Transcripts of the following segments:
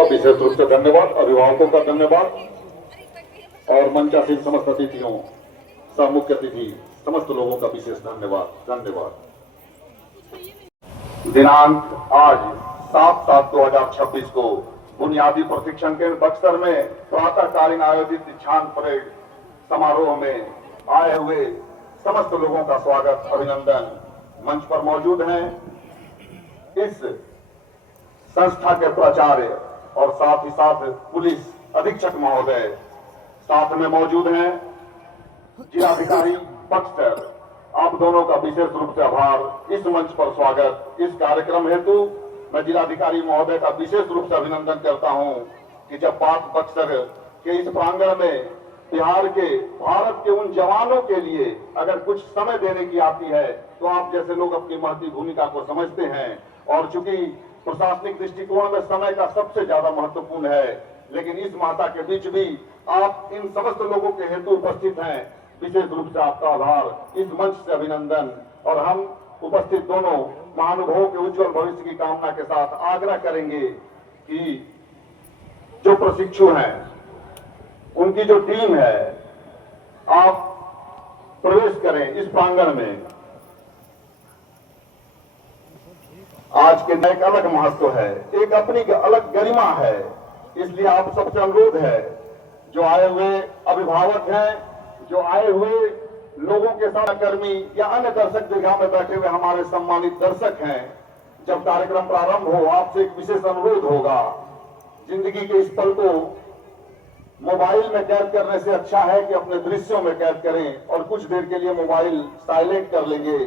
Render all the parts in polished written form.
का विशेष रूप से धन्यवाद, अभिभावकों का धन्यवाद और मंचासीन समस्त अतिथियों, सह मुख्य अतिथि समस्त लोगों का विशेष धन्यवाद। दिनांक आज 7/7/2026 को बुनियादी प्रशिक्षण केंद्र बक्सर में प्रातःकालीन आयोजित दीक्षांत परेड समारोह में आए हुए समस्त लोगों का स्वागत, अभिनंदन। मंच पर मौजूद हैं इस संस्था के प्राचार्य और साथ ही साथ पुलिस अधीक्षक महोदय, साथ में मौजूद हैं जिलाधिकारी बक्सर। आप दोनों का विशेष रूप से आभार। इस मंच पर स्वागत। इस कार्यक्रम हेतु मैं जिलाधिकारी महोदय का विशेष रूप से अभिनंदन करता हूं कि जब बात बक्सर के इस प्रांगण में बिहार के, भारत के उन जवानों के लिए अगर कुछ समय देने की आती है तो आप जैसे लोग अपनी महती भूमिका को समझते हैं। और चूंकि प्रशासनिक दृष्टिकोण में समय का सबसे ज्यादा महत्वपूर्ण है, लेकिन इस महत्ता के बीच भी आप इन समस्त लोगों के हेतु उपस्थित हैं। विशेष रूप से आपका आभार, इस मंच से अभिनंदन। और हम उपस्थित दोनों महानुभावों के उज्जवल भविष्य की कामना के साथ आग्रह करेंगे कि जो प्रशिक्षु हैं, उनकी जो टीम है, आप प्रवेश करें इस प्रांगण में। आज के एक अलग महत्व है, एक अपनी अलग गरिमा है, इसलिए आप सबसे अनुरोध है, जो आए हुए अभिभावक हैं, जो आए हुए लोगों के साथ कर्मी या अन्य दर्शक दीर्घा में बैठे हुए हमारे सम्मानित दर्शक हैं, जब कार्यक्रम प्रारंभ हो आपसे एक विशेष अनुरोध होगा। जिंदगी के इस पल को मोबाइल में कैद करने से अच्छा है कि अपने दृश्यों में कैद करें और कुछ देर के लिए मोबाइल साइलेंट कर लेंगे।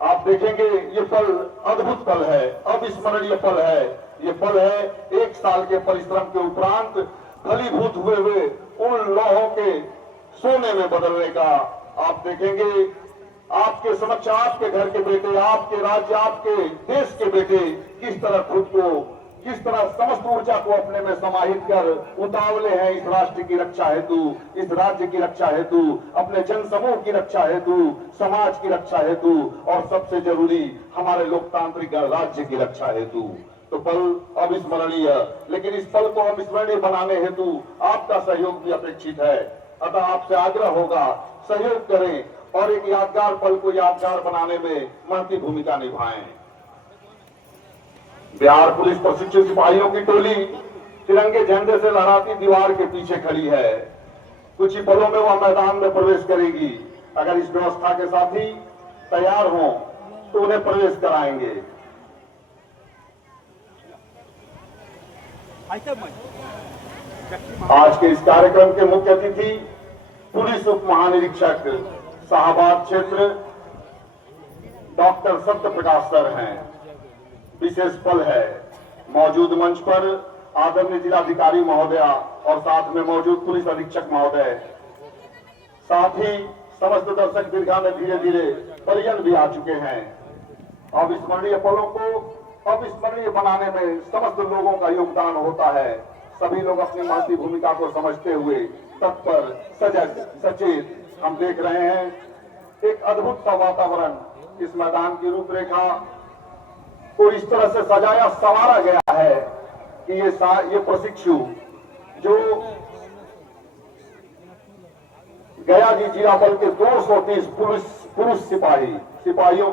आप देखेंगे ये पल अद्भुत पल है, अविस्मरणीय पल है। ये पल है 1 साल के परिश्रम के उपरांत फलीभूत हुए उन लौहों के सोने में बदलने का। आप देखेंगे आपके समक्ष आपके घर के बेटे, आपके राज्य, आपके देश के बेटे किस तरह खुद को, किस तरह समस्त ऊर्जा को अपने में समाहित कर उतावले हैं इस राष्ट्र की रक्षा हेतु, इस राज्य की रक्षा हेतु, अपने जन समूह की रक्षा हेतु, समाज की रक्षा हेतु और सबसे जरूरी हमारे लोकतांत्रिक राज्य की रक्षा हेतु। तो पल अविस्मरणीय, लेकिन इस पल को अविस्मरणीय बनाने हेतु आपका सहयोग भी अपेक्षित है। अतः आपसे आग्रह होगा, सहयोग करें और एक यादगार पल को यादगार बनाने में महती भूमिका निभाएं। बिहार पुलिस प्रशिक्षु सिपाहियों की टोली तिरंगे झंडे से लहराती दीवार के पीछे खड़ी है। कुछ ही पलों में वह मैदान में प्रवेश करेगी। अगर इस व्यवस्था के साथी तैयार हों तो उन्हें प्रवेश कराएंगे। आज के इस कार्यक्रम के मुख्य अतिथि पुलिस उप महानिरीक्षक शाहबाद क्षेत्र डॉक्टर सत्य प्रकाश सर हैं। विशेष पल है, मौजूद मंच पर आदरणीय जिलाधिकारी महोदया और साथ में मौजूद पुलिस अधीक्षक महोदय, साथ ही समस्त दर्शक दीर्घा में धीरे धीरे परिजन भी आ चुके हैं। अविस्मरणीय पलों को अविस्मरणीय बनाने में समस्त लोगों का योगदान होता है। सभी लोग अपनी महती भूमिका को समझते हुए तत्पर, सजग, सचेत हम देख रहे हैं। एक अद्भुत सा वातावरण, इस मैदान की रूपरेखा को इस तरह से सजाया संवारा गया है कि ये प्रशिक्षु जो गया जी जिला बल के 230 पुरुष सिपाहियों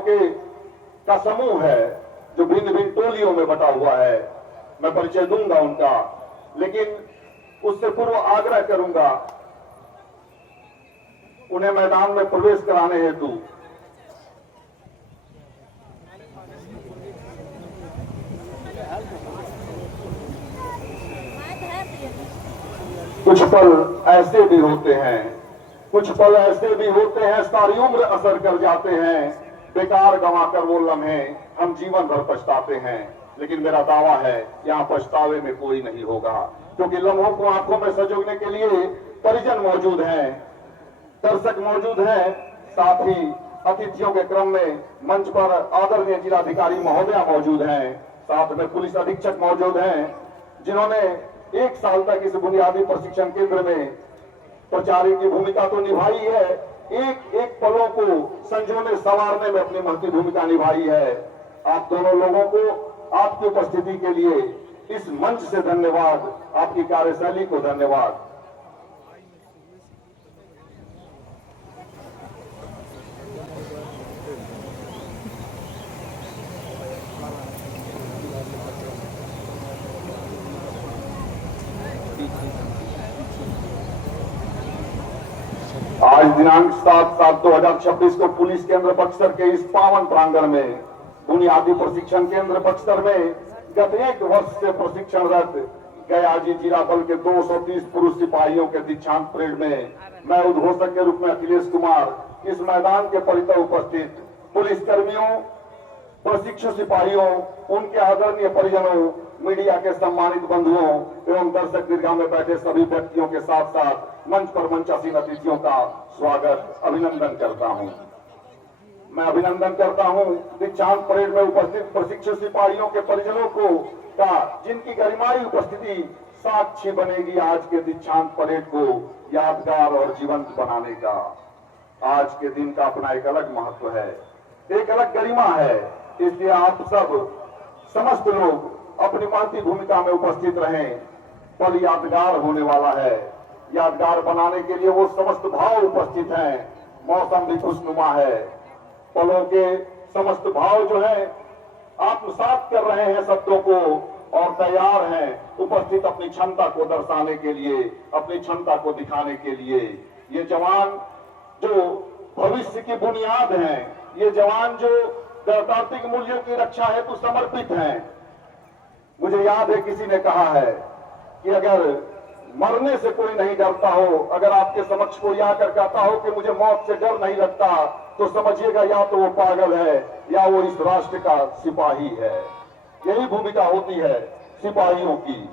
का समूह है, जो भिन्न भिन्न टोलियों में बटा हुआ है। मैं परिचय दूंगा उनका, लेकिन उससे पूर्व आग्रह करूंगा उन्हें मैदान में प्रवेश कराने हेतु कुछ पल ऐसे भी होते हैं, कुछ पल ऐसे भी होते हैं सारी उम्र असर कर जाते हैं। बेकार गंवाकर वो लम्हे हम जीवन भर पछताते हैं। लेकिन मेरा दावा है यहाँ पछतावे में कोई नहीं होगा, क्योंकि लम्हों को आंखों में संजोने के लिए परिजन मौजूद हैं, दर्शक मौजूद हैं। साथ ही अतिथियों के क्रम में मंच पर आदरणीय जिलाधिकारी महोदया मौजूद हैं, साथ में पुलिस अधीक्षक मौजूद हैं, जिन्होंने 1 साल तक इस बुनियादी प्रशिक्षण केंद्र में प्रचारी की भूमिका तो निभाई है, एक एक पलों को संजोने संवारने में अपनी महती भूमिका निभाई है। आप दोनों लोगों को आपकी उपस्थिति के लिए इस मंच से धन्यवाद, आपकी कार्यशैली को धन्यवाद। आज दिनांक 7/7/2026 को पुलिस केंद्र बक्सर के इस पावन प्रांगण में बुनियादी प्रशिक्षण केंद्र बक्सर में गत 1 वर्ष से प्रशिक्षणरत गयाजी जिला बल के 230 पुरुष सिपाहियों के दीक्षांत परेड में मैं उद्घोषक के रूप में अखिलेश कुमार इस मैदान के परितः उपस्थित पुलिस कर्मियों, प्रशिक्षु सिपाहियों, उनके आदरणीय परिजनों, मीडिया के सम्मानित बंधुओं एवं दर्शक दीर्घा में बैठे सभी व्यक्तियों के साथ साथ मंच पर मंचासीन अतिथियों का स्वागत, अभिनंदन करता हूं। मैं अभिनंदन करता हूं दीक्षांत परेड में उपस्थित प्रशिक्षु सिपाहियों के परिजनों को का जिनकी गरिमाई उपस्थिति साक्षी बनेगी आज के दीक्षांत परेड को यादगार और जीवंत बनाने का। आज के दिन का अपना एक अलग महत्व है, एक अलग गरिमा है, इसलिए आप सब समस्त लोग अपनी महती भूमिका में उपस्थित रहें। पल यादगार होने वाला है, यादगार बनाने के लिए वो समस्त भाव उपस्थित हैं। मौसम भी खुशनुमा है, पलों के समस्त भाव जो है आत्मसात कर रहे हैं शब्दों को और तैयार हैं उपस्थित अपनी क्षमता को दर्शाने के लिए, अपनी क्षमता को दिखाने के लिए। ये जवान जो भविष्य की बुनियाद हैं, ये जवान जो गणतांत्रिक मूल्यों की रक्षा हेतु समर्पित हैं। मुझे याद है किसी ने कहा है कि अगर मरने से कोई नहीं डरता हो, अगर आपके समक्ष कोई आकर कहता हो कि मुझे मौत से डर नहीं लगता, तो समझिएगा या तो वो पागल है या वो इस राष्ट्र का सिपाही है। यही भूमिका होती है सिपाहियों की।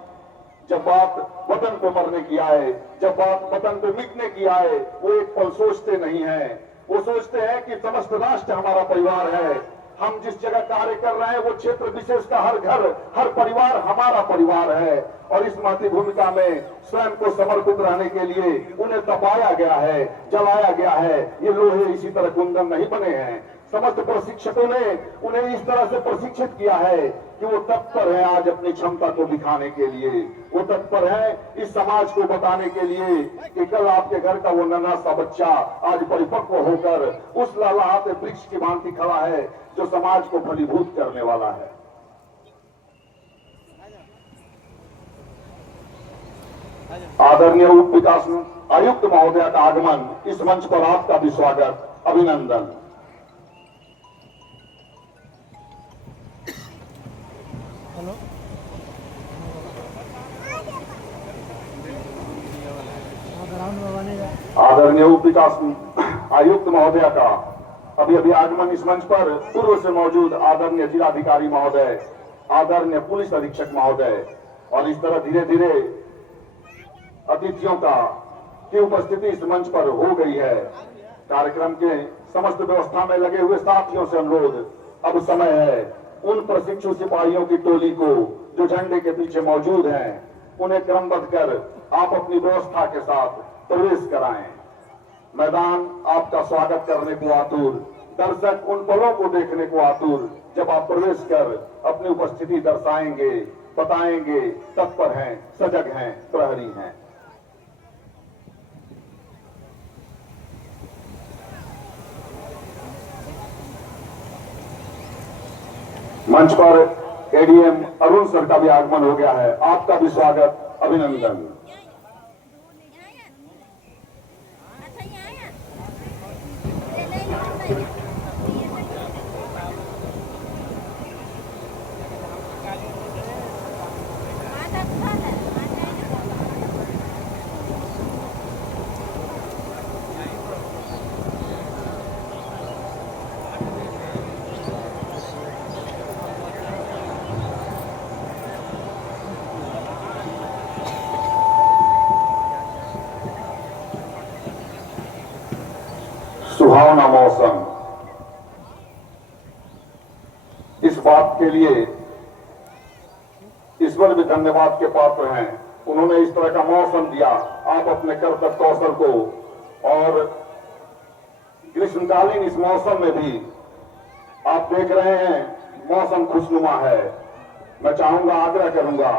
जब बात वतन को मरने की आए, जब बात वतन पे मिटने की आए, वो एक पल सोचते नहीं है। वो सोचते हैं कि समस्त राष्ट्र हमारा परिवार है, हम जिस जगह कार्य कर रहे हैं वो क्षेत्र विशेष का हर घर, हर परिवार हमारा परिवार है। और इस महती भूमिका में स्वयं को समर्पित रहने के लिए उन्हें तपाया गया है, जलाया गया है। ये लोहे इसी तरह कुंदन नहीं बने हैं। समस्त प्रशिक्षकों ने उन्हें इस तरह से प्रशिक्षित किया है कि वो तत्पर है आज अपनी क्षमता को दिखाने के लिए। वो तत्पर है इस समाज को बताने के लिए कि कल आपके घर का वो नन्हा सा बच्चा आज परिपक्व होकर उस लहलहाते वृक्ष की भांति खड़ा है जो समाज को फलीभूत करने वाला है। आदरणीय उप विकास आयुक्त महोदय का आगमन, इस मंच पर आपका भी स्वागत, अभिनंदन। आदरणीय उप विकास आयुक्त महोदय का अभी अभी आगमन, इस मंच पर पूर्व से मौजूद आदरणीय जिलाधिकारी महोदय, आदरणीय पुलिस अधीक्षक महोदय और इस तरह धीरे धीरे अतिथियों की उपस्थिति इस मंच पर हो गई है। कार्यक्रम के समस्त व्यवस्था में लगे हुए साथियों से अनुरोध, अब समय है उन प्रशिक्षु सिपाहियों की टोली को जो झंडे के पीछे मौजूद हैं, उन्हें क्रमबद्ध कर आप अपनी व्यवस्था के साथ प्रवेश कराएं। मैदान आपका स्वागत करने को आतुर, दर्शक उन पलों को देखने को आतुर जब आप प्रवेश कर अपनी उपस्थिति दर्शाएंगे, बताएंगे, तत्पर हैं, सजग हैं, प्रहरी हैं। मंच पर एडीएम अरुण सर का भी आगमन हो गया है, आपका भी स्वागत, अभिनंदन। सुहावना मौसम, इस बात के लिए ईश्वर भी धन्यवाद के पात्र हैं। उन्होंने इस तरह का मौसम दिया, आप अपने कर्तव्य कौशल को, और ग्रीष्मकालीन इस मौसम में भी आप देख रहे हैं मौसम खुशनुमा है। मैं चाहूंगा, आग्रह करूंगा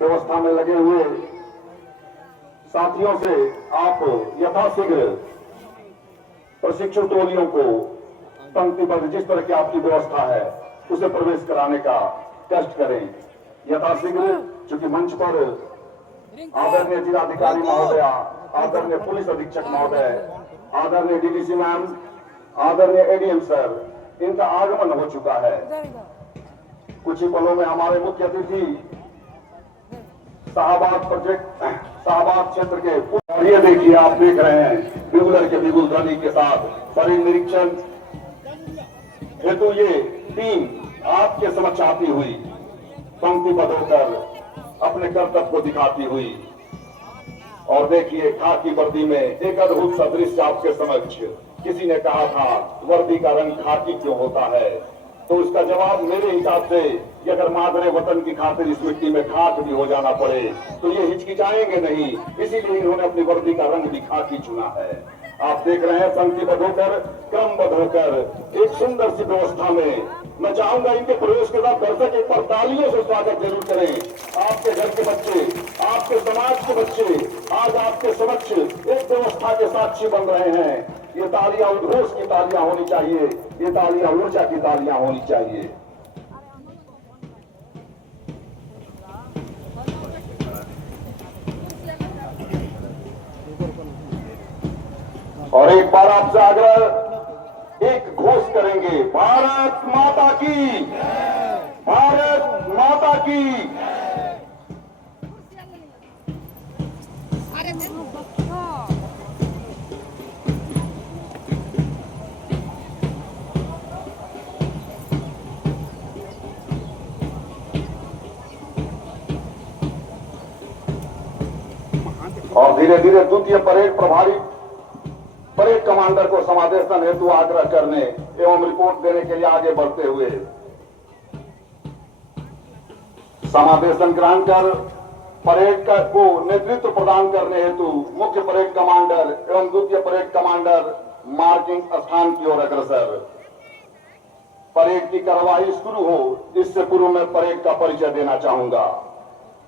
व्यवस्था में लगे हुए साथियों से आप यथाशीघ्र प्रशिक्षु टोलियों को पंक्तिबद्ध जिस तरह की आपकी व्यवस्था है उसे प्रवेश कराने का कष्ट करें यथाशीघ्र। चूंकि मंच पर आदरणीय जिलाधिकारी महोदया, आदरणीय पुलिस अधीक्षक महोदय, आदरणीय डीडीसी मैम, आदरणीय एडीएम सर, इनका आगमन हो चुका है। कुछ ही पलों में हमारे मुख्य अतिथि शाहबाद क्षेत्र के, और ये देखिए आप देख रहे हैं बिगुलर के बिगुल ध्वनि के साथ परेड निरीक्षण हेतु ये टीम आपके समक्ष आती हुई पंक्तिबद्ध होकर अपने कर्तव्य को दिखाती हुई, और देखिए खाकी वर्दी में एक अद्भुत सदृश्य आपके समक्ष। किसी ने कहा था वर्दी का रंग खाकी क्यों होता है, तो उसका जवाब मेरे हिसाब से कि अगर मादरे वतन की खातिर इस मिट्टी में खाक भी हो जाना पड़े तो ये हिचकिचाएंगे नहीं, इसीलिए इन्होंने अपनी वर्दी का रंग भी खाकी चुना है। आप देख रहे हैं पंक्तिबद्ध होकर, क्रमबद्ध होकर एक सुंदर सी व्यवस्था में। मैं चाहूंगा इनके प्रवेश के बाद दर्शक एक बार तालियों से स्वागत जरूर करें। आपके घर के बच्चे, आपके समाज के बच्चे आज आपके समक्ष एक व्यवस्था के साक्षी बन रहे हैं। ये तालियां उद्घोष की तालियां होनी चाहिए, ये तालियां ऊर्जा की तालियां होनी चाहिए। और एक बार आपसे आग्रह, एक घोष करेंगे, भारत माता की, भारत माता की। और धीरे धीरे द्वितीय परेड प्रभारी परेड कमांडर को समादेशन हेतु आग्रह करने एवं रिपोर्ट देने के लिए आगे बढ़ते हुए समादेशन ग्रहण कर परेड को नेतृत्व प्रदान करने हेतु मुख्य परेड कमांडर एवं द्वितीय परेड कमांडर मार्किंग स्थान की ओर अग्रसर। परेड की कार्यवाही शुरू हो इससे पूर्व में परेड का परिचय देना चाहूंगा।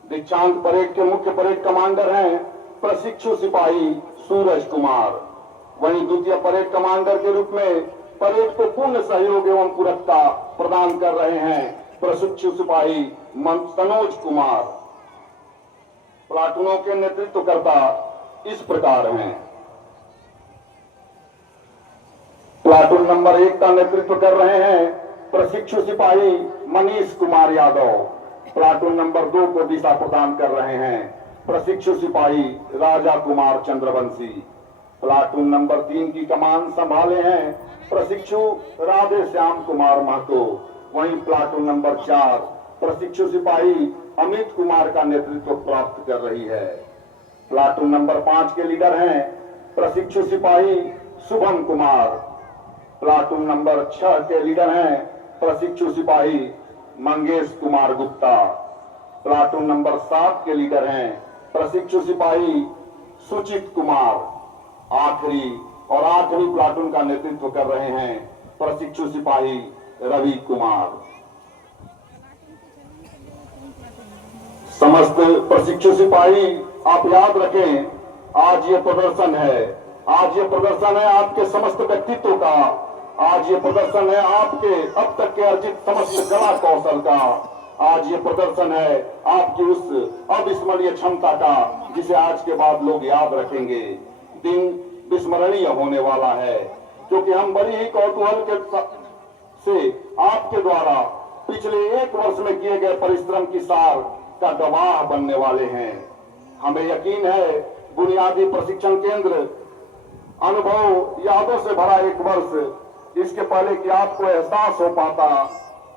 दीक्षांत परेड के मुख्य परेड कमांडर हैं प्रशिक्षु सिपाही सूरज कुमार। वहीं द्वितीय परेड कमांडर के रूप में परेड को पूर्ण सहयोग एवं पूरकता प्रदान कर रहे हैं प्रशिक्षु सिपाही सनोज कुमार। प्लाटूनों के नेतृत्वकर्ता इस प्रकार हैं। प्लाटून नंबर 1 का नेतृत्व कर रहे हैं प्रशिक्षु सिपाही मनीष कुमार यादव। प्लाटून नंबर 2 को दिशा प्रदान कर रहे हैं प्रशिक्षु सिपाही राजा कुमार चंद्रवंशी। प्लाटून नंबर 3 की कमान संभाले हैं प्रशिक्षु राधे श्याम कुमार महतो। वहीं प्लाटून नंबर 4 प्रशिक्षु सिपाही अमित कुमार का नेतृत्व प्राप्त कर रही है। प्लाटून नंबर 5 के लीडर हैं प्रशिक्षु सिपाही शुभम कुमार। प्लाटून नंबर 6 के लीडर हैं प्रशिक्षु सिपाही मंगेश कुमार गुप्ता। प्लाटून नंबर 7 के लीडर हैं प्रशिक्षु सिपाही सुचित कुमार। आखिरी प्लाटून का नेतृत्व कर रहे हैं प्रशिक्षु सिपाही रवि कुमार। समस्त प्रशिक्षु सिपाही आप याद रखें, आज ये प्रदर्शन है, आज ये प्रदर्शन है आपके समस्त व्यक्तित्व का, आज ये प्रदर्शन है आपके अब तक के अर्जित समस्त कला कौशल का, आज ये प्रदर्शन है आपकी उस अविस्मरणीय क्षमता का जिसे आज के बाद लोग याद रखेंगे। दिन विस्मरणीय होने वाला है क्योंकि हम बड़ी ही कौतूहल से आपके द्वारा पिछले 1 वर्ष में किए गए परिश्रम की सार का गवाह बनने वाले हैं। हमें यकीन है बुनियादी प्रशिक्षण केंद्र अनुभव यादों से भरा 1 वर्ष, इसके पहले कि आपको एहसास हो पाता,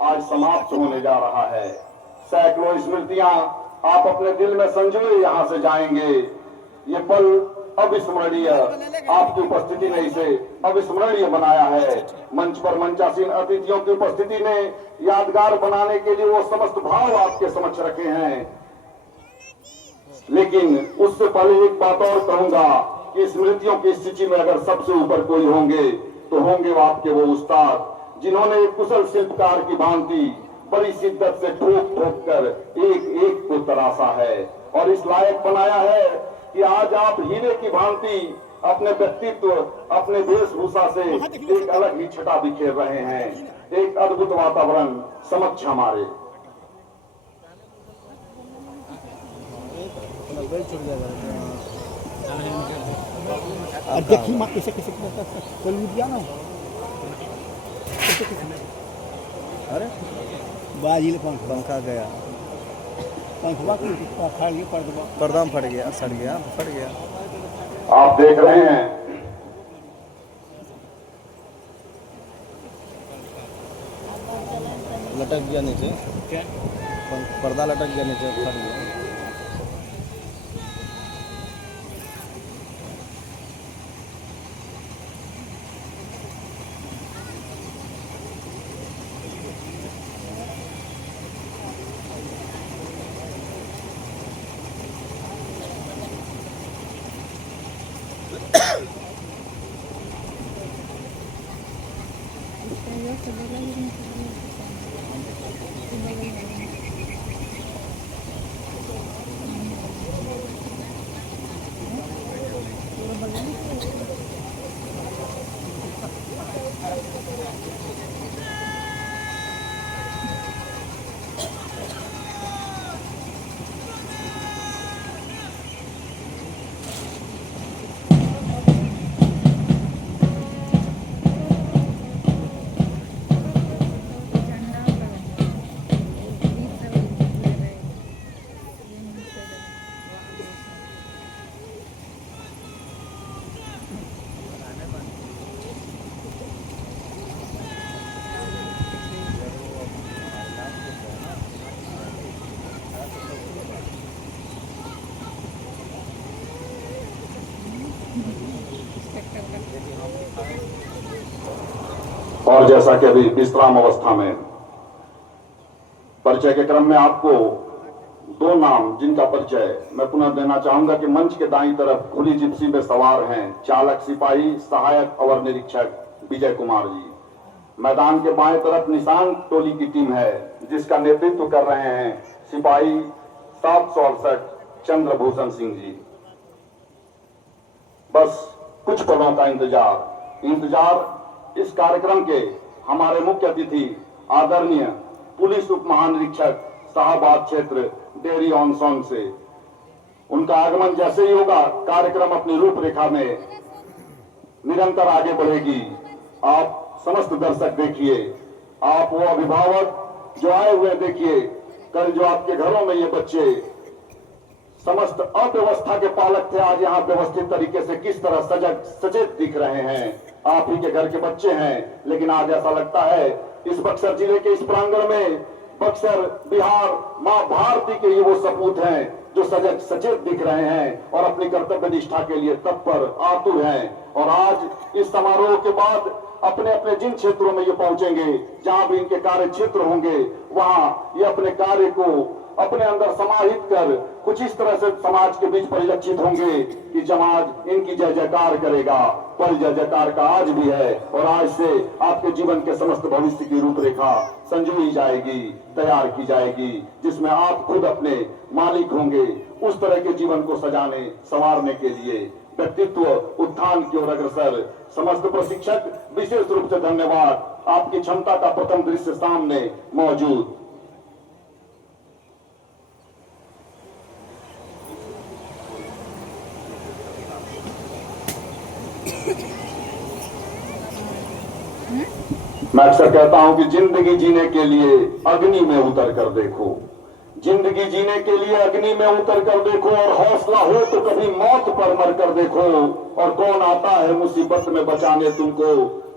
आज समाप्त होने जा रहा है। सैकड़ों स्मृतियां आप अपने दिल में संजोए यहां से जाएंगे। ये पल अविस्मरणीय, आपकी उपस्थिति ने इसे अविस्मरणीय बनाया है। मंच पर मंचासीन अतिथियों की उपस्थिति ने यादगार बनाने के लिए वो समस्त भाव आपके समक्ष रखे हैं। लेकिन उससे पहले एक बात और कहूंगा कि स्मृतियों की सूची में अगर सबसे ऊपर कोई होंगे तो होंगे वो आपके वो उस्ताद जिन्होंने एक कुशल शिल्पकार की भांति बड़ी शिद्दत से ठोक ठोक कर एक एक को तराशा है और इस लायक बनाया है कि आज आप हीरे की भांति अपने व्यक्तित्व, अपने वेशभूषा से एक अलग ही छटा बिखेर रहे हैं। एक अद्भुत वातावरण समक्ष हमारे देखी माँ कैसे कैसे चल गया ना। अरे बाजी पंखा गया, पंखवा पर्दा फट गया, सड़ गया, फट गया। आप देख रहे हैं लटक गया नीचे, पर्दा लटक गया नीचे, फट गया। और जैसा कि अभी विश्राम अवस्था में परिचय के क्रम में आपको दो नाम जिनका परिचय मैं पुनः देना चाहूंगा कि मंच के दाईं तरफ खुली जिप्सी में सवार हैं चालक सिपाही सहायक अवर निरीक्षक विजय कुमार जी। मैदान के बाएं तरफ निशान टोली की टीम है जिसका नेतृत्व कर रहे हैं सिपाही 768 चंद्रभूषण सिंह जी। बस कुछ पलों का इंतजार इस कार्यक्रम के हमारे मुख्य अतिथि आदरणीय पुलिस उप महानिरीक्षक शाहबाद क्षेत्र डेरी ऑन सोन से उनका आगमन जैसे ही होगा कार्यक्रम अपनी रूपरेखा में निरंतर आगे बढ़ेगी। आप समस्त दर्शक देखिए, आप वो अभिभावक जो आए हुए देखिए, कल जो आपके घरों में ये बच्चे समस्त अव्यवस्था के पालक थे आज यहाँ व्यवस्थित तरीके से किस तरह सजग सचेत दिख रहे हैं। आप ही के घर के बच्चे हैं लेकिन आज ऐसा लगता है इस बक्सर जिले के इस प्रांगण में बक्सर बिहार मां भारती के ये वो सपूत हैं जो सजग सचेत दिख रहे हैं और अपनी कर्तव्य निष्ठा के लिए तत्पर आतुर हैं। और आज इस समारोह के बाद अपने अपने जिन क्षेत्रों में ये पहुंचेंगे जहां भी इनके कार्य क्षेत्र होंगे वहां ये अपने कार्य को अपने अंदर समाहित कर कुछ इस तरह से समाज के बीच परिलक्षित होंगे कि समाज इनकी जय जयकार करेगा। पर जय जयकार का आज भी है और आज से आपके जीवन के समस्त भविष्य की रूपरेखा संजोई जाएगी, तैयार की जाएगी, जिसमें आप खुद अपने मालिक होंगे। उस तरह के जीवन को सजाने संवारने के लिए व्यक्तित्व उत्थान की ओर अग्रसर समस्त प्रशिक्षक विशेष रूप से धन्यवाद। आपकी क्षमता का प्रथम दृश्य सामने मौजूद। मैं अक्सर कहता हूं कि जिंदगी जीने के लिए अग्नि में उतर कर देखो, जिंदगी जीने के लिए अग्नि में उतर कर देखो और हौसला हो तो कभी मौत पर मर कर देखो। और कौन आता है मुसीबत में बचाने तुमको,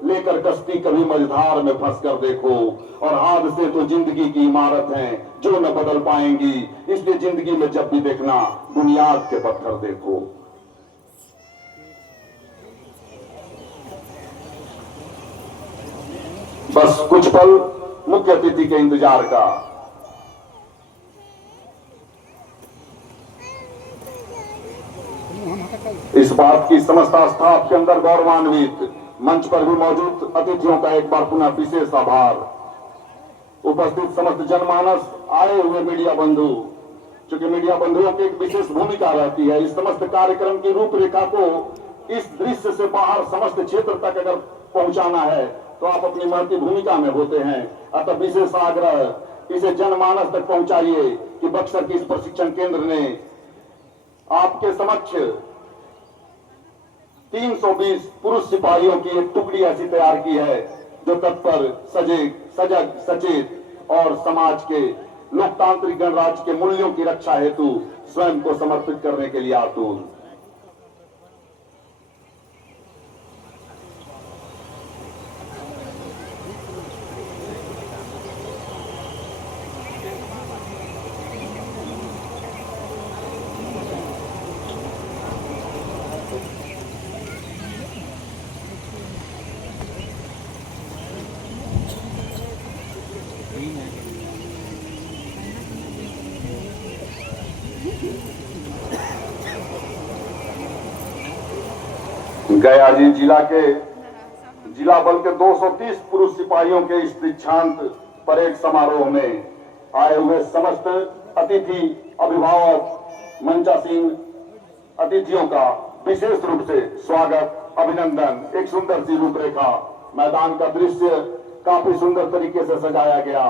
लेकर कश्ती कभी मझधार में फंस कर देखो। और हादसे तो जिंदगी की इमारत हैं जो न बदल पाएंगी, इसलिए जिंदगी में जब भी देखना बुनियाद के पत्थर देखो। बस कुछ पल मुख्य अतिथि के इंतजार का। इस बात की समस्त आस्था आपके अंदर गौरवान्वित। मंच पर भी मौजूद अतिथियों का एक बार पुनः विशेष आभार। उपस्थित समस्त जनमानस, आए हुए मीडिया बंधु, चूंकि मीडिया बंधुओं की एक विशेष भूमिका रहती है इस समस्त कार्यक्रम की रूपरेखा को इस दृश्य से बाहर समस्त क्षेत्र तक अगर पहुंचाना है तो आप अपनी महती भूमिका में होते हैं। अतः विशेष आग्रह, इसे जनमानस तक पहुंचाइए कि बक्सर की इस प्रशिक्षण केंद्र ने आपके समक्ष 320 पुरुष सिपाहियों की एक टुकड़ी ऐसी तैयार की है जो तत्पर, सजग, सचेत और समाज के लोकतांत्रिक गणराज्य के मूल्यों की रक्षा हेतु स्वयं को समर्पित करने के लिए आतुर। गया जी जिला बल के 230 पुरुष सिपाहियों के इस दीक्षांत परेड समारोह में आए हुए समस्त अतिथि, अभिभावक, मंचासीन अतिथियों का विशेष रूप से स्वागत, अभिनंदन। एक सुंदर सी रूपरेखा, मैदान का दृश्य काफी सुंदर तरीके से सजाया गया।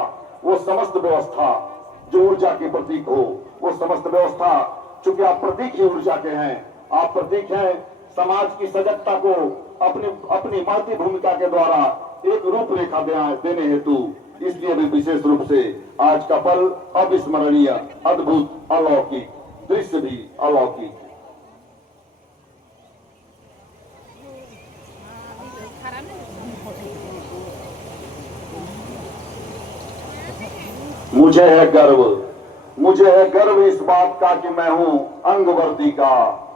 वो समस्त व्यवस्था जो ऊर्जा की प्रतीक हो, वो समस्त व्यवस्था, चूंकि आप प्रतीक ही ऊर्जा के हैं, आप प्रतीक हैं समाज की सजगता को अपनी महती भूमिका के द्वारा एक रूपरेखा देने हेतु, इसलिए भी विशेष रूप से आज का पल अविस्मरणीय, अद्भुत, अलौकिक, दृश्य भी अलौकिक। मुझे है गर्व इस बात का कि मैं हूं अंगवर्दी का।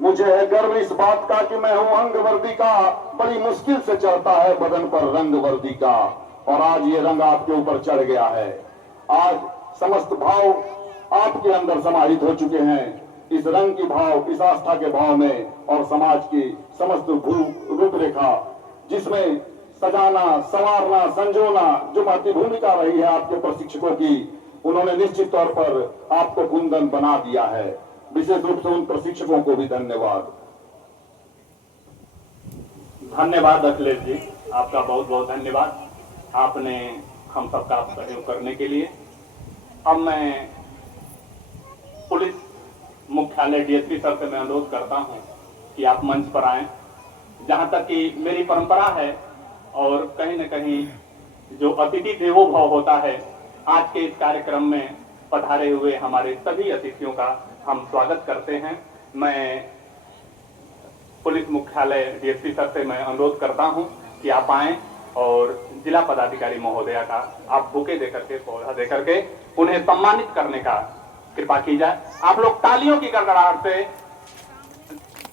मुझे है गर्व इस बात का कि मैं हूं अंगवर्दी का। बड़ी मुश्किल से चढ़ता है बदन पर रंग वर्दी का, और आज ये रंग आपके ऊपर चढ़ गया है। आज समस्त भाव आपके अंदर समाहित हो चुके हैं, इस रंग की भाव, इस आस्था के भाव में, और समाज की समस्त रूपरेखा जिसमें सजाना, संवारना, संजोना जो महती भूमिका रही है आपके प्रशिक्षकों की, उन्होंने निश्चित तौर पर आपको कुंदन बना दिया है। विशेष रूप से उन प्रशिक्षकों को भी धन्यवाद। धन्यवाद अखिलेश जी, आपका बहुत बहुत धन्यवाद, आपने हम सबका सहयोग करने के लिए। अब मैं पुलिस मुख्यालय डीएसपी सर से मैं अनुरोध करता हूं कि आप मंच पर आएं। जहां तक कि मेरी परंपरा है और कहीं न कहीं जो अतिथि देवो भव होता है, आज के इस कार्यक्रम में पधारे हुए हमारे सभी अतिथियों का हम स्वागत करते हैं। मैं पुलिस मुख्यालय डीएसपी सर से मैं अनुरोध करता हूं कि आप आएं और जिला पदाधिकारी महोदया का आप बुके देकर के, पौधा देकर के उन्हें सम्मानित करने का कृपा की जाए। आप लोग तालियों की गड़गड़ाहट से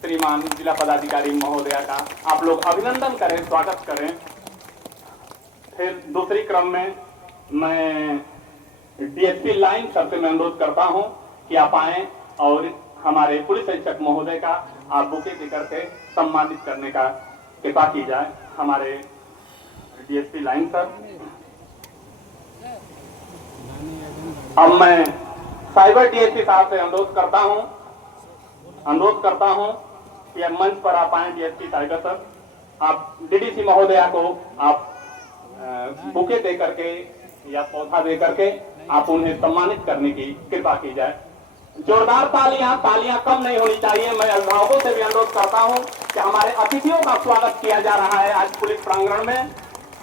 श्रीमान जिला पदाधिकारी महोदया का आप लोग अभिनंदन करें, स्वागत करें। फिर दूसरी क्रम में मैं डीएसपी लाइन सर से मैं अनुरोध करता हूं कि आप आएं और हमारे पुलिस अधीक्षक महोदय का आप बुके देकर के सम्मानित करने का कृपा की जाए। हमारे डीएसपी लाइन सर। अब मैं साइबर डीएसपी साहब से अनुरोध करता हूं कि मंच पर आप आए डीएसपी साइबर सर। आप डीडीसी महोदया को आप बुके दे करके या पौधा दे करके आप उन्हें सम्मानित करने की कृपा की जाए। जोरदार तालियां कम नहीं होनी चाहिए। मैं अभिभावकों से भी अनुरोध करता हूं कि हमारे अतिथियों का स्वागत किया जा रहा है आज पुलिस प्रांगण में।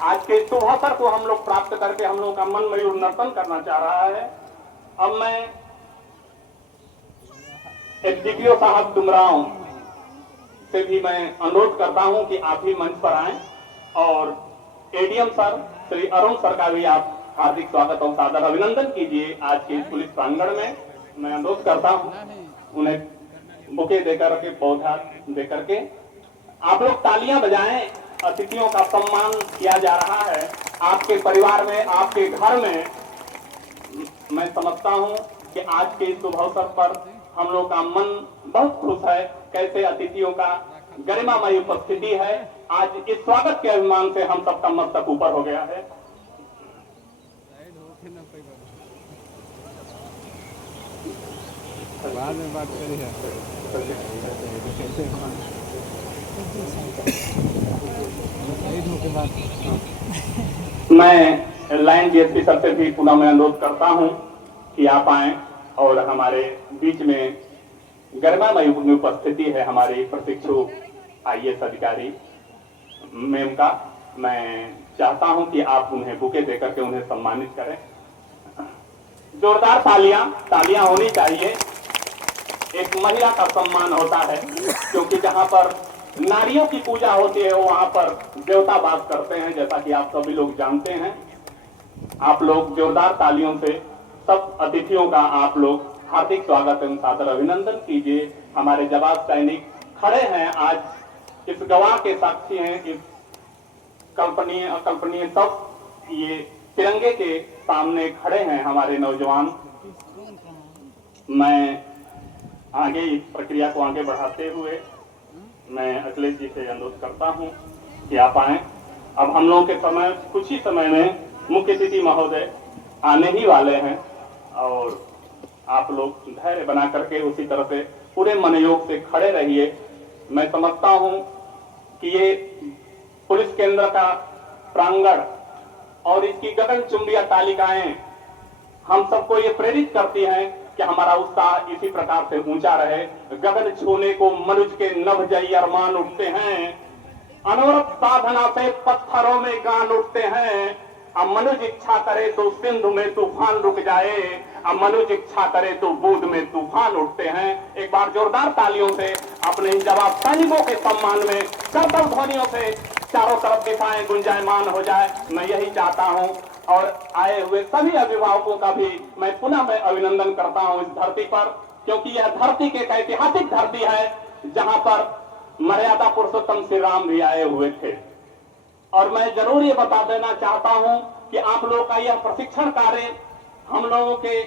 आज के शुभ अवसर को हम लोग प्राप्त करके हम लोग का मन मयूर नर्तन करना चाह रहा है। अब मैं एसडीपीओ साहब डुमराव से भी मैं अनुरोध करता हूं कि आप भी मंच पर आएं, और ADM sir Shri Arun sir का भी आप हार्दिक स्वागत और सादर अभिनंदन कीजिए आज के पुलिस प्रांगण में। मैं अनुरोध करता हूं उन्हें बुके देकर के, पौधा देकर के आप लोग तालियां बजाएं। अतिथियों का सम्मान किया जा रहा है आपके परिवार में, आपके घर में। मैं समझता हूं कि आज के शुभ अवसर पर हम लोग का मन बहुत खुश है। कैसे अतिथियों का गरिमामयी उपस्थिति है। आज इस स्वागत के अभिमान से हम सबका मस्तक ऊपर हो गया है। बाद में बात करिए। मैं लाइन डीएसपी सर से भी पुनः मैं अनुरोध करता हूं कि आप आए और हमारे बीच में गरिमामय उपस्थिति है हमारे प्रशिक्षु आईएएस अधिकारी मैम का। मैं चाहता हूं कि आप उन्हें बुके देकर के उन्हें सम्मानित करें। जोरदार तालियां होनी चाहिए। एक महिला का सम्मान होता है, क्योंकि जहां पर नारियों की पूजा होती है वहां पर देवता वास करते हैं, जैसा कि आप सभी लोग जानते हैं। आप लोग जोरदार तालियों से सब अतिथियों का आप लोग हार्दिक स्वागत एवं सादर अभिनंदन कीजिए। हमारे जवाब सैनिक खड़े हैं, आज इस गवाह के साक्षी हैं, इस कल्पनीय सब ये तिरंगे के सामने खड़े हैं हमारे नौजवान। मैं आगे इस प्रक्रिया को आगे बढ़ाते हुए मैं अखिलेश जी से अनुरोध करता हूं कि आप आए। अब हम लोगों के समय कुछ ही समय में मुख्य अतिथि महोदय आने ही वाले हैं और आप लोग धैर्य बना करके उसी तरह से पूरे मनोयोग से खड़े रहिए। मैं समझता हूं कि ये पुलिस केंद्र का प्रांगण और इसकी गगनचुंबी तालिकाएं हम सबको ये प्रेरित करती हैं कि हमारा उत्साह इसी प्रकार से ऊंचा रहे। गगन छूने को मनुष्य के नभजई अरमान उठते हैं, अनवरत साधना से पत्थरों में गान उठते हैं। अब मनुष्य इच्छा करे तो सिंधु में तूफान रुक जाए, अब मनुष्य इच्छा करे तो बूंद में तूफान उठते हैं। एक बार जोरदार तालियों से अपने इन जवाब सैनिकों के सम्मान में करतल ध्वनियों से चारों तरफ दिशाएं गुंजायमान हो जाए, मैं यही चाहता हूं। और आए हुए सभी अभिभावकों का भी मैं पुनः अभिनंदन करता हूं इस धरती पर, क्योंकि यह धरती की एक ऐतिहासिक धरती है जहां पर मर्यादा पुरुषोत्तम श्री राम भी आए हुए थे। और मैं जरूर ये बता देना चाहता हूं कि आप लोग का यह प्रशिक्षण कार्य हम लोगों के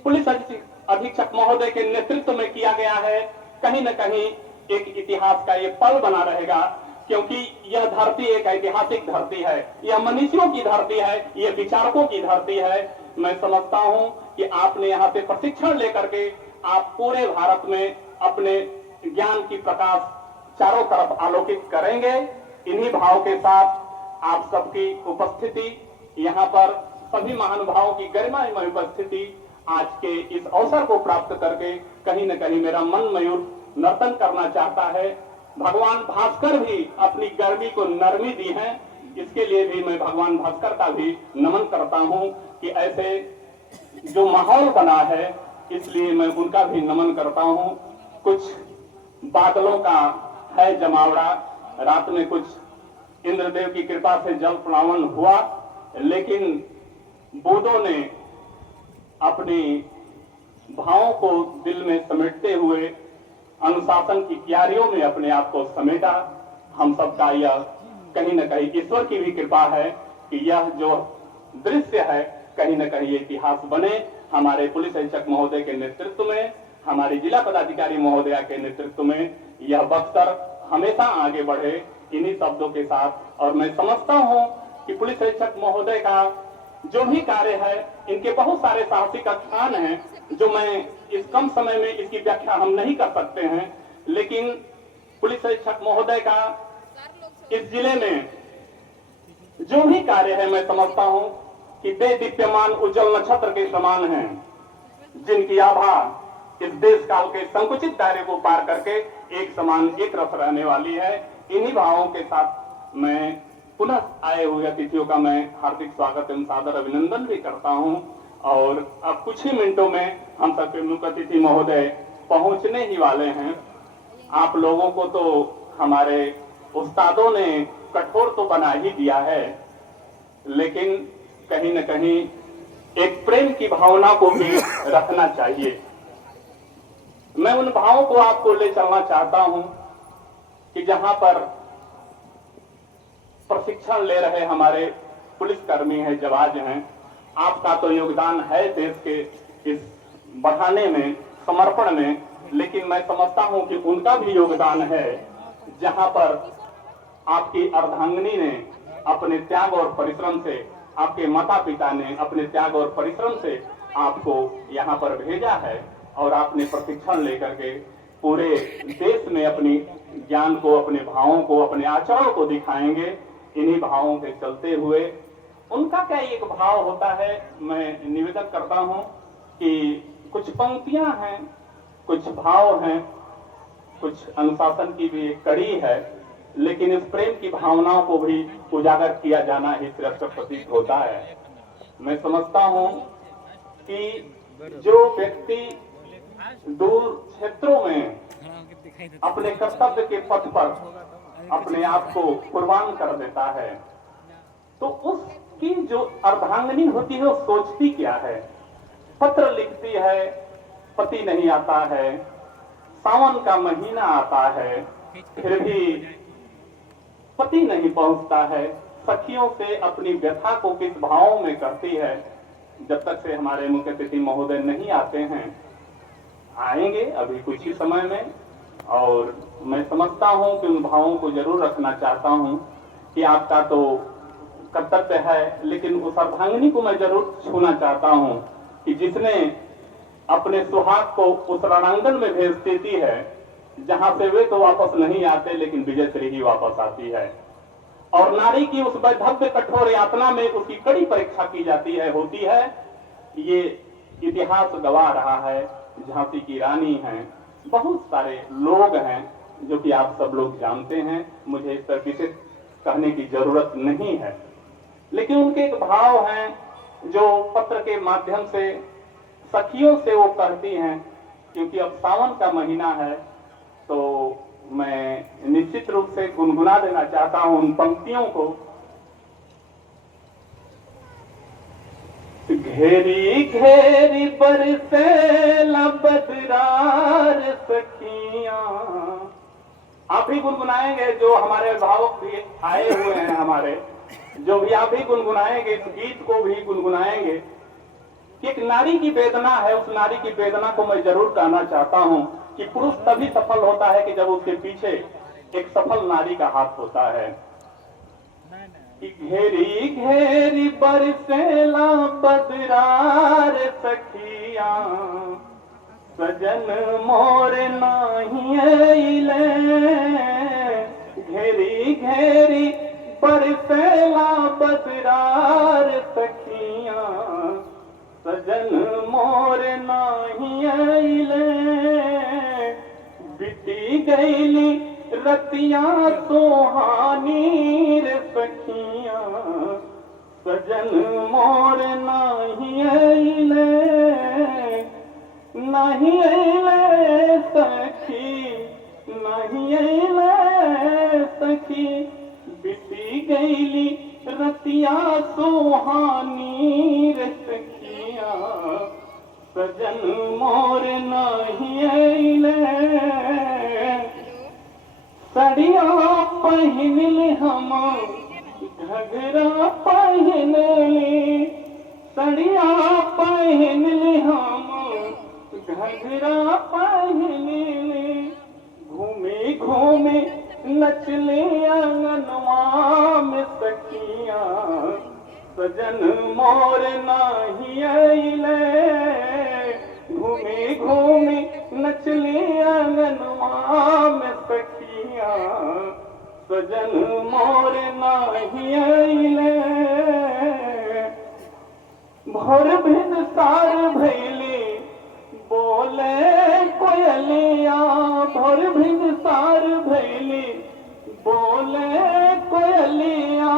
पुलिस अधीक्षक महोदय के नेतृत्व में किया गया है। कहीं न कहीं एक इतिहास का ये पल बना रहेगा, क्योंकि यह धरती एक ऐतिहासिक धरती है, यह मनीषियों की धरती है, यह विचारकों की धरती है। मैं समझता हूं कि आपने यहाँ से प्रशिक्षण लेकर के आप पूरे भारत में अपने ज्ञान की प्रकाश चारों तरफ आलोकित करेंगे। इन्हीं भाव के साथ आप सबकी उपस्थिति यहाँ पर सभी महानुभावों की गरिमामय उपस्थिति आज के इस अवसर को प्राप्त करके कहीं न कहीं मेरा मन मयूर नर्तन करना चाहता है। भगवान भास्कर भी अपनी गर्मी को नरमी दी है, इसके लिए भी मैं भगवान भास्कर का भी नमन करता हूं कि ऐसे जो माहौल बना है, इसलिए मैं उनका भी नमन करता हूं। कुछ बादलों का है जमावड़ा, रात में कुछ इंद्रदेव की कृपा से जल प्लावन हुआ, लेकिन बूंदों ने अपनी भावों को दिल में समेटते हुए अनुशासन की क्यारियों में अपने आप को समेटा। हम सबका यह कहीं न कहीं ईश्वर की भी कृपा है कि यह जो दृश्य है कहीं न कहीं इतिहास बने। हमारे पुलिस अधीक्षक महोदय के नेतृत्व में, हमारे जिला पदाधिकारी महोदया के नेतृत्व में यह बक्सर हमेशा आगे बढ़े, इन्हीं शब्दों के साथ। और मैं समझता हूं कि पुलिस अधीक्षक महोदय का जो भी कार्य है, इनके बहुत सारे साहसिक स्थान हैं जो मैं इस कम समय में इसकी व्याख्या हम नहीं कर सकते हैं, लेकिन पुलिस अधीक्षक महोदय का इस जिले में जो भी कार्य है, मैं समझता हूं कि दे दीप्यमान उज्जवल नक्षत्र के समान हैं, जिनकी आभा इस देश काल के संकुचित दायरे को पार करके एक समान एक रस रहने वाली है। इन्हीं भावों के साथ मैं पुनः आए हुए अतिथियों का मैं हार्दिक स्वागत एवं सादर अभिनंदन भी करता हूं। और अब कुछ ही मिनटों में हम सबके मुख्य अतिथि महोदय पहुंचने ही वाले हैं। आप लोगों को तो हमारे उस्तादों ने कठोर तो बना ही दिया है, लेकिन कहीं न कहीं एक प्रेम की भावना को भी रखना चाहिए। मैं उन भावों को आपको ले चलना चाहता हूं कि जहां पर प्रशिक्षण ले रहे हमारे पुलिसकर्मी हैं, जवान हैं, आपका तो योगदान है देश के इस बढ़ाने में, समर्पण में, लेकिन मैं समझता हूं कि उनका भी योगदान है जहां पर आपकी अर्धांगिनी ने अपने त्याग और परिश्रम से, आपके माता पिता ने अपने त्याग और परिश्रम से आपको यहाँ पर भेजा है। और आपने प्रशिक्षण लेकर के पूरे देश में अपनी ज्ञान को, अपने भावों को, अपने आचरण को दिखाएंगे। इन्हीं भावों के चलते हुए उनका क्या एक भाव होता है, मैं निवेदन करता हूं कि कुछ पंक्तियां हैं, कुछ भाव हैं, कुछ अनुशासन की भी एक कड़ी है, लेकिन इस प्रेम की भावनाओं को भी उजागर किया जाना ही श्रेष्ठ प्रतीत होता है। मैं समझता हूं कि जो व्यक्ति दूर क्षेत्रों में अपने कर्तव्य के पथ पर अपने आप को कुर्बान कर देता है, तो उसकी जो अर्धांगिनी होती है वो सोचती क्या है। पत्र लिखती है, पति नहीं आता है, सावन का महीना आता है, फिर भी पति नहीं पहुंचता है। सखियों से अपनी व्यथा को किस भाव में करती है। जब तक से हमारे मुख्य अतिथि महोदय नहीं आते हैं, आएंगे अभी कुछ ही समय में, और मैं समझता हूं कि उन भावों को जरूर रखना चाहता हूं कि आपका तो कर्तव्य है, लेकिन उस अर्धांगिनी को मैं जरूर छूना चाहता हूं कि जिसने अपने सुहाग को उस रणांगन में भेज देती है जहां से वे तो वापस नहीं आते, लेकिन विजयश्री ही वापस आती है। और नारी की उस वैधव्य कठोर यातना में उसकी कड़ी परीक्षा की जाती है, होती है। ये इतिहास गवाह रहा है। झांसी की रानी हैं, बहुत सारे लोग हैं जो कि आप सब लोग जानते हैं, मुझे इस पर विशेष कहने की जरूरत नहीं है। लेकिन उनके एक भाव हैं जो पत्र के माध्यम से सखियों से वो कहती हैं, क्योंकि अब सावन का महीना है, तो मैं निश्चित रूप से गुनगुना देना चाहता हूं उन पंक्तियों को। घेरी घेरी बरसेला बदरार सखियां। आप भी गुनगुनाएंगे, जो हमारे अभिभावक भी आए हुए हैं हमारे, जो भी आप भी गुनगुनाएंगे, इस गीत को भी गुनगुनाएंगे कि एक नारी की वेदना है। उस नारी की वेदना को मैं जरूर कहना चाहता हूं कि पुरुष तभी सफल होता है कि जब उसके पीछे एक सफल नारी का हाथ होता है। कि घेरी घेरी बरसेला बदरार सखिया, सजन मोर नाही अइले। घेरी घेरी बरसेला बदरार सखिया, सजन मोर नाही अइले। बिती गईली रतिया सोहानी रे सखिया, सजन मोर नाही अइले। नहीं अइले सखी, नहीं अइले सखी, बिती गईली रतिया सोहानी रे सखिया, सजन मोर नाही अइले। सड़िया पहिनले हम घघरा पहिनले, सड़िया पहिनले हम घघरा पहिनले। घूमे घूमे नचले आंगनवा में सखिया, सजन मोर नाही अइले। घूमे घूमे नचले आंगनवा में सखिया, सजन मोर नाही अइले। भोर भिन सार भैली बोले कोयलिया, भोर भिन सार भैली बोले कोयलिया।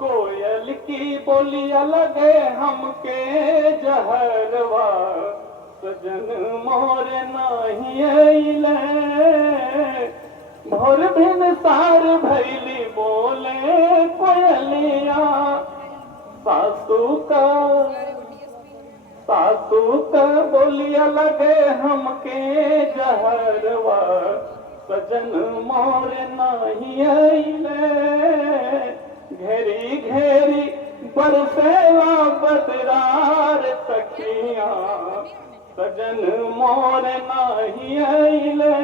कोयल की बोलिया लगे हमके जहरवा, सजन मोर नाही अइले। भोर भिन सार भैली बोले कोयलिया। सासू का बोलिया लगे हमके जहरवा, सजन मोर नाही अइले। घेरी घेरी बरसेला बदरार सखिया, सजन मोर नाही अइले।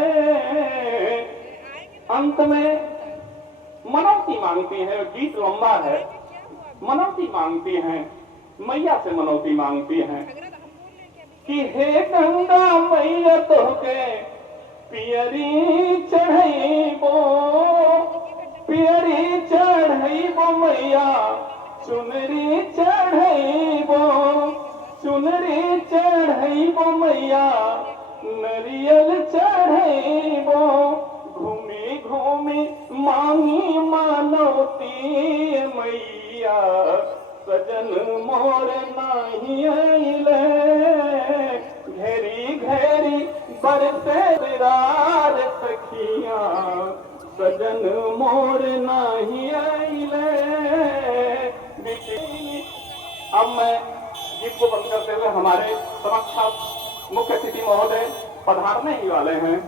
अंत में मनौती मांगती है, गीत लंबा है, मनौती मांगती हैं, मैया से मनौती मांगती हैं कि हे गंगा मैया तोहके पियरी चढ़ैबो, पियरी चढ़ैबो मैया, चुनरी चढ़ैबो, चुनरी चढ़ैबो मैया, नरियल चढ़ैबो, घूमी घूमी मांगी मानवती मैया, सजन मोर नाही आइले, घेरी घेरी बरसे विरार सखिया, सजन मोर नाही आइले। अब मैं गीत को बंद करते हुए हमारे समक्ष मुख्य अतिथि महोदय पधारने ही वाले हैं।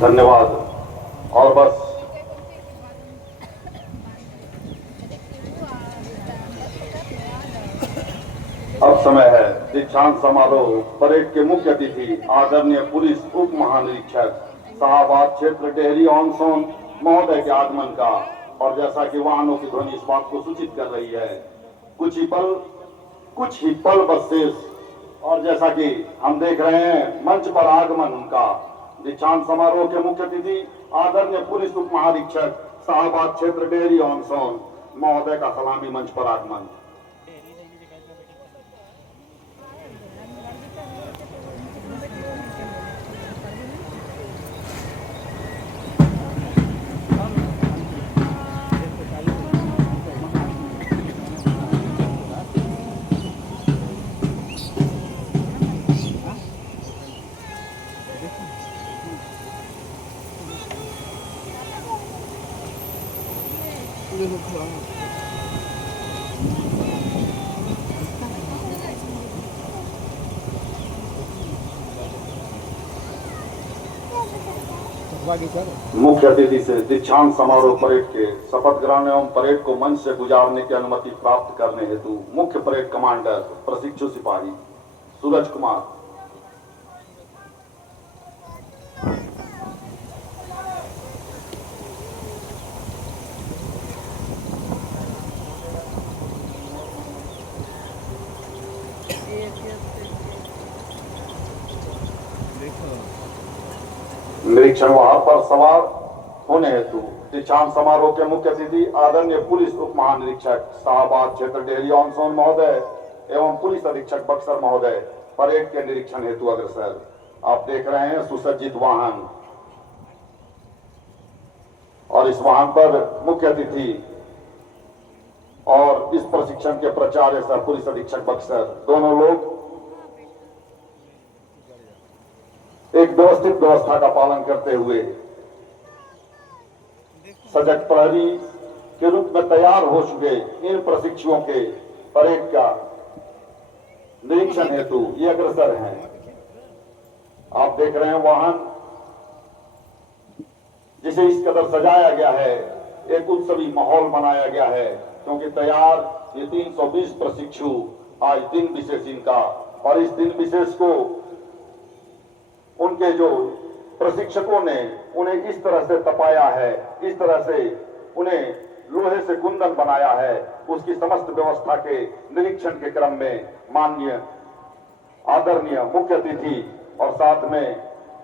धन्यवाद। और बस अब समय है दीक्षांत समारोह। परेड के मुख्य अतिथि आदरणीय पुलिस उप महानिरीक्षक शाहबाद क्षेत्र डेहरी ऑन सोन महोदय के आगमन का। और जैसा कि वाहनों की ध्वनि इस बात को सूचित कर रही है, कुछ ही पल बस शेष। और जैसा कि हम देख रहे हैं मंच पर आगमन उनका, दीक्षांत समारोह के मुख्य अतिथि आदरणीय पुलिस उप महानिरीक्षक शाहबाद क्षेत्र डेहरी ऑन सोन महोदय का सलामी मंच पर आगमन। मुख्य अतिथि से दीक्षांत समारोह परेड के शपथ ग्रहण एवं परेड को मंच से गुजारने की अनुमति प्राप्त करने हेतु मुख्य परेड कमांडर प्रशिक्षु सिपाही सूरज कुमार। निरीक्षण वाहन पर सवार होने हेतु दीक्षांत समारोह के मुख्य अतिथि आदरणीय पुलिस उप महानिरीक्षक शाहबाद क्षेत्र डेहरी ऑन सोन महोदय एवं पुलिस अधीक्षक बक्सर महोदय परेड के निरीक्षण हेतु अग्रसर। आप देख रहे हैं सुसज्जित वाहन, और इस वाहन पर मुख्य अतिथि और इस प्रशिक्षण के प्राचार्य सह पुलिस अधीक्षक बक्सर दोनों लोग एक व्यवस्थित व्यवस्था का पालन करते हुए सजग प्रहरी के रूप में तैयार हो चुके इन प्रशिक्षुओं के परेड का निरीक्षण हेतु ये अग्रसर हैं। आप देख रहे हैं वाहन जिसे इस कदर सजाया गया है, एक उत्सवी माहौल बनाया गया है, क्योंकि तैयार ये 320 प्रशिक्षु आज दिन विशेष इनका, और इस दिन विशेष को उनके जो प्रशिक्षकों ने उन्हें इस तरह से तपाया है, इस तरह से उन्हें लोहे से कुंदन बनाया है, उसकी समस्त व्यवस्था के निरीक्षण के क्रम में माननीय आदरणीय मुख्य अतिथि और साथ में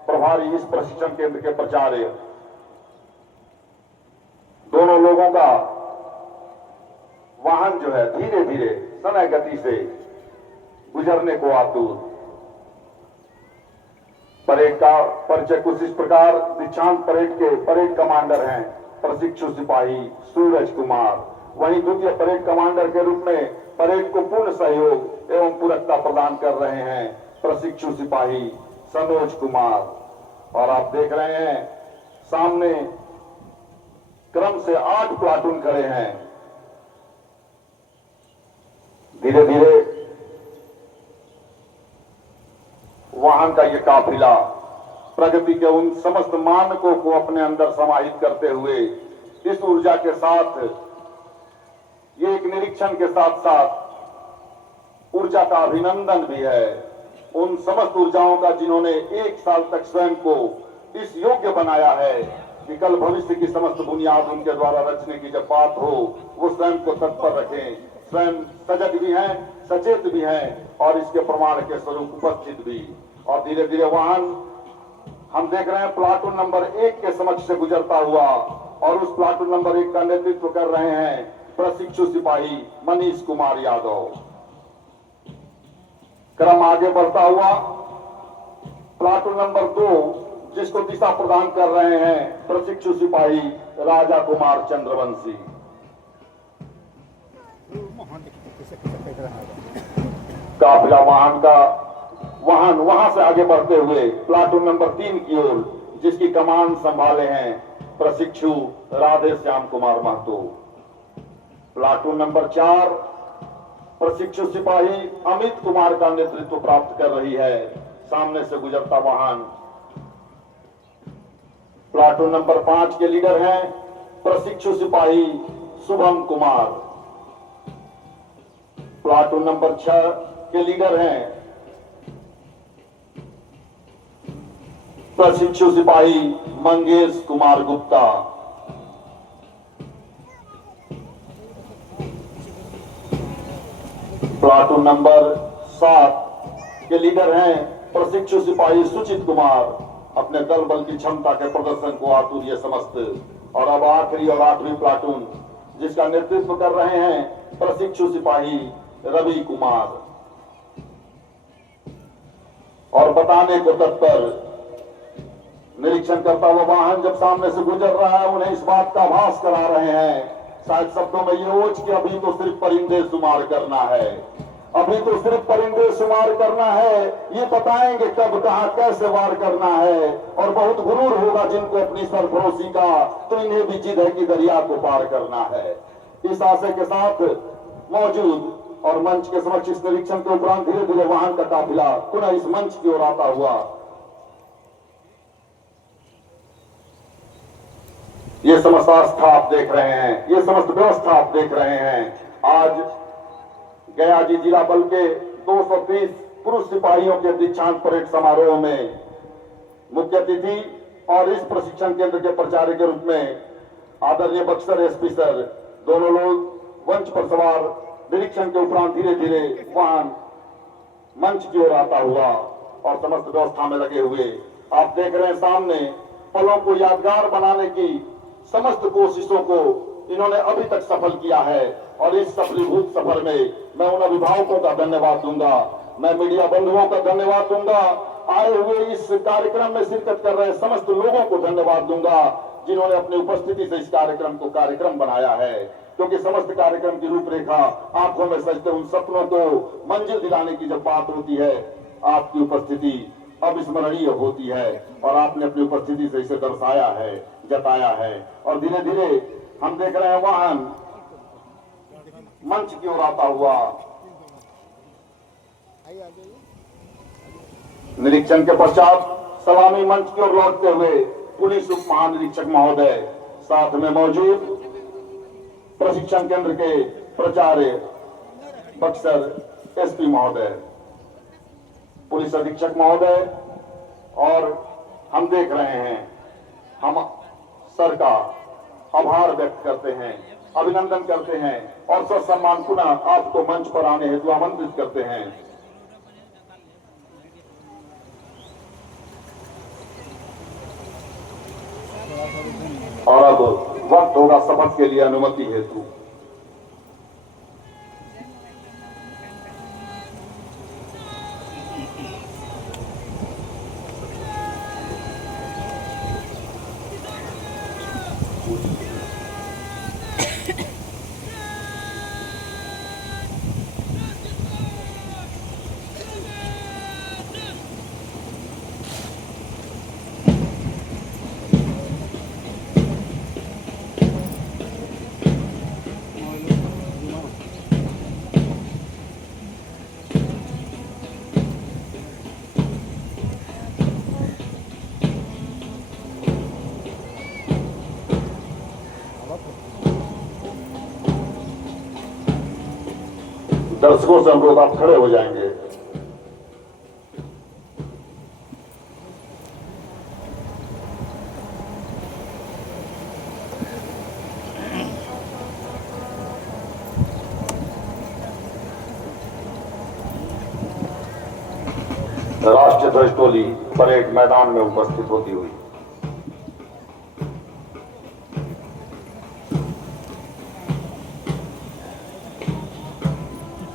प्रभारी इस प्रशिक्षण केंद्र के प्राचार्य दोनों लोगों का वाहन जो है धीरे धीरे समय गति से गुजरने को आतुर। परेड का परिचय कुछ इस प्रकार। दीक्षांत परेड के परेड कमांडर हैं प्रशिक्षु सिपाही सूरज कुमार। वहीं द्वितीय परेड कमांडर के रूप में परेड को पूर्ण सहयोग एवं पूरकता प्रदान कर रहे हैं प्रशिक्षु सिपाही सनोज कुमार। और आप देख रहे हैं सामने क्रम से 8 प्लाटून खड़े हैं। धीरे धीरे वाहन का ये काफिला प्रगति के उन समस्त मानकों को अपने अंदर समाहित करते हुए इस ऊर्जा के साथ ये एक निरीक्षण के साथ साथ ऊर्जा का अभिनंदन भी है। उन समस्त ऊर्जाओं का जिन्होंने 1 साल तक स्वयं को इस योग्य बनाया है कि कल भविष्य की समस्त बुनियाद उनके द्वारा रचने की जब बात हो वो स्वयं को तत्पर रखें, स्वयं सजग भी हैं, सचेत भी हैं और इसके प्रमाण के स्वरूप उपस्थित भी। और धीरे धीरे वाहन हम देख रहे हैं प्लाटून नंबर 1 के समक्ष से गुजरता हुआ और उस प्लाटून नंबर 1 का नेतृत्व कर रहे हैं प्रशिक्षु सिपाही मनीष कुमार यादव। क्रम आगे बढ़ता हुआ प्लाटून नंबर 2 जिसको दिशा प्रदान कर रहे हैं प्रशिक्षु सिपाही राजा कुमार चंद्रवंशी। काफिला वाहन वहां से आगे बढ़ते हुए प्लाटून नंबर 3 की ओर जिसकी कमान संभाले हैं प्रशिक्षु राधे श्याम कुमार महतो। प्लाटून नंबर 4 प्रशिक्षु सिपाही अमित कुमार का नेतृत्व प्राप्त कर रही है सामने से गुजरता वाहन। प्लाटून नंबर 5 के लीडर हैं प्रशिक्षु सिपाही शुभम कुमार। प्लाटून नंबर 6 के लीडर हैं प्रशिक्षु सिपाही मंगेश कुमार गुप्ता। प्लाटून नंबर 7 के लीडर हैं प्रशिक्षु सिपाही सुचित कुमार। अपने दल बल की क्षमता के प्रदर्शन को आतुर ये समस्त। और अब आखिरी और 8वीं प्लाटून जिसका नेतृत्व कर रहे हैं प्रशिक्षु सिपाही रवि कुमार। और बताने को तत्पर निरीक्षण करता हुआ वाहन जब सामने से गुजर रहा है उन्हें इस बात का आभास करा रहे हैं शायद शब्दों में ये ओझ कि अभी तो सिर्फ परिंदे शुमार करना है, अभी तो सिर्फ परिंदे शुमार करना है, ये बताएंगे कब कहां कैसे वार करना है। और बहुत गुरूर होगा जिनको अपनी सरफरोशी का, तो इन्हें भी जिद है कि दरिया को पार करना है। इस आशय के साथ मौजूद और मंच के समक्ष इस निरीक्षण के उपरांत धीरे धीरे वाहन का काफिला पुनः इस मंच की ओर आता हुआ ये समस्त आस्था आप देख रहे हैं, ये समस्त व्यवस्था आप देख रहे हैं। आज गया जी जिला बल के 230 पुरुष सिपाहियों के दीक्षांत परेड समारोह में मुख्य अतिथि और इस प्रशिक्षण केंद्र के प्राचार्य के रूप में आदरणीय बक्सर एसपी सर दोनों लोग मंच पर सवार निरीक्षण के उपरांत धीरे धीरे वाहन मंच की ओर आता हुआ और समस्त व्यवस्था में लगे हुए आप देख रहे हैं सामने पलों को यादगार बनाने की समस्त कोशिशों को इन्होंने अभी तक सफल किया है। और इस सफलीभूत सफर में मैं उन अभिभावकों का धन्यवाद दूंगा, मैं मीडिया बंधुओं का धन्यवाद दूंगा, आए हुए इस कार्यक्रम में शिरकत कर रहे समस्त लोगों को धन्यवाद दूंगा जिन्होंने अपनी उपस्थिति से इस कार्यक्रम को कार्यक्रम बनाया है। क्योंकि समस्त कार्यक्रम की रूपरेखा आंखों में सजते उन सपनों को मंजिल दिलाने की जब बात होती है आपकी उपस्थिति अविस्मरणीय होती है और आपने अपनी उपस्थिति से इसे दर्शाया है, जताया है। और धीरे धीरे हम देख रहे हैं वाहन मंच की ओर आता हुआ निरीक्षण के पश्चात सलामी मंच की ओर लौटते हुए पुलिस उप महानिरीक्षक महोदय साथ में मौजूद प्रशिक्षण केंद्र के प्राचार्य बक्सर एसपी महोदय, पुलिस अधीक्षक महोदय और हम देख रहे हैं हम सर का आभार व्यक्त करते हैं, अभिनंदन करते हैं और सर सम्मान पुनः आपको मंच पर आने हेतु आमंत्रित करते हैं। और अब वक्त होगा शपथ के लिए अनुमति हेतु। दर्शकों से अनुरोध आप खड़े हो जाएंगे। राष्ट्रीय ध्वज टोली परेड मैदान में उपस्थित होती हुई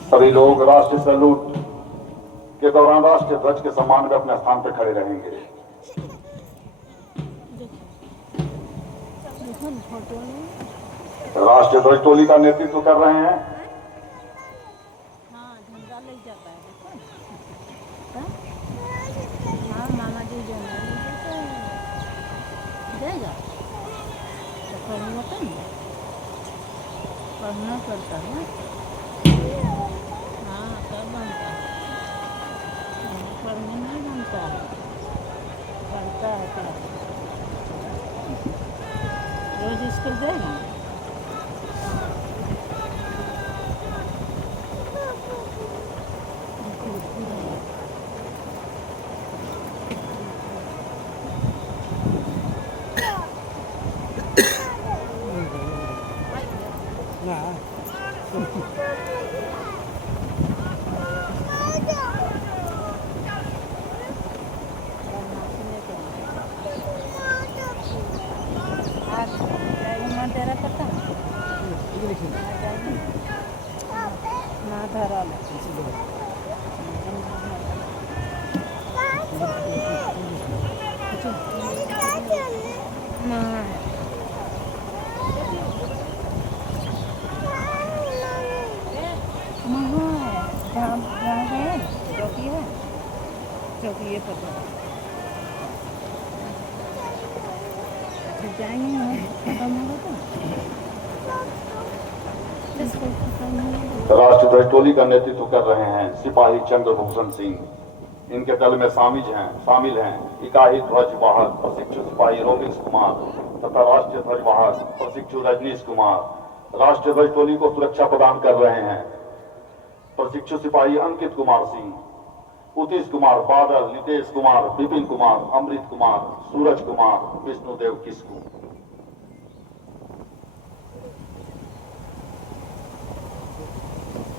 सभी लोग राष्ट्रीय सैल्यूट के दौरान राष्ट्रीय ध्वज के सम्मान में अपने स्थान पर खड़े रहेंगे। राष्ट्रीय ध्वज टोली का नेतृत्व कर रहे हैं मामा जी जो जाएगा तो पढ़ना पड़ता है। हाँ सब बनता है, पढ़ने नहीं बनता है, पढ़ता है क्या रोज स्कूल जाएगा। चौकी ये पता जाएंगे खत्म होगा तो राष्ट्रीय ध्वज टोली का नेतृत्व कर रहे हैं सिपाही चंद्रभूषण सिंह। इनके दल में शामिल हैं इकाई ध्वज वाहक प्रशिक्षु सिपाही रोबिन्स कुमार तथा राष्ट्रीय ध्वज वाहक प्रशिक्षु रजनीश कुमार। राष्ट्रीय ध्वज टोली को सुरक्षा प्रदान कर रहे हैं प्रशिक्षु सिपाही अंकित कुमार सिंह, उतीश कुमार, बादल, नितेश कुमार, विपिन कुमार, अमृत कुमार, सूरज कुमार, विष्णुदेव किस्कू।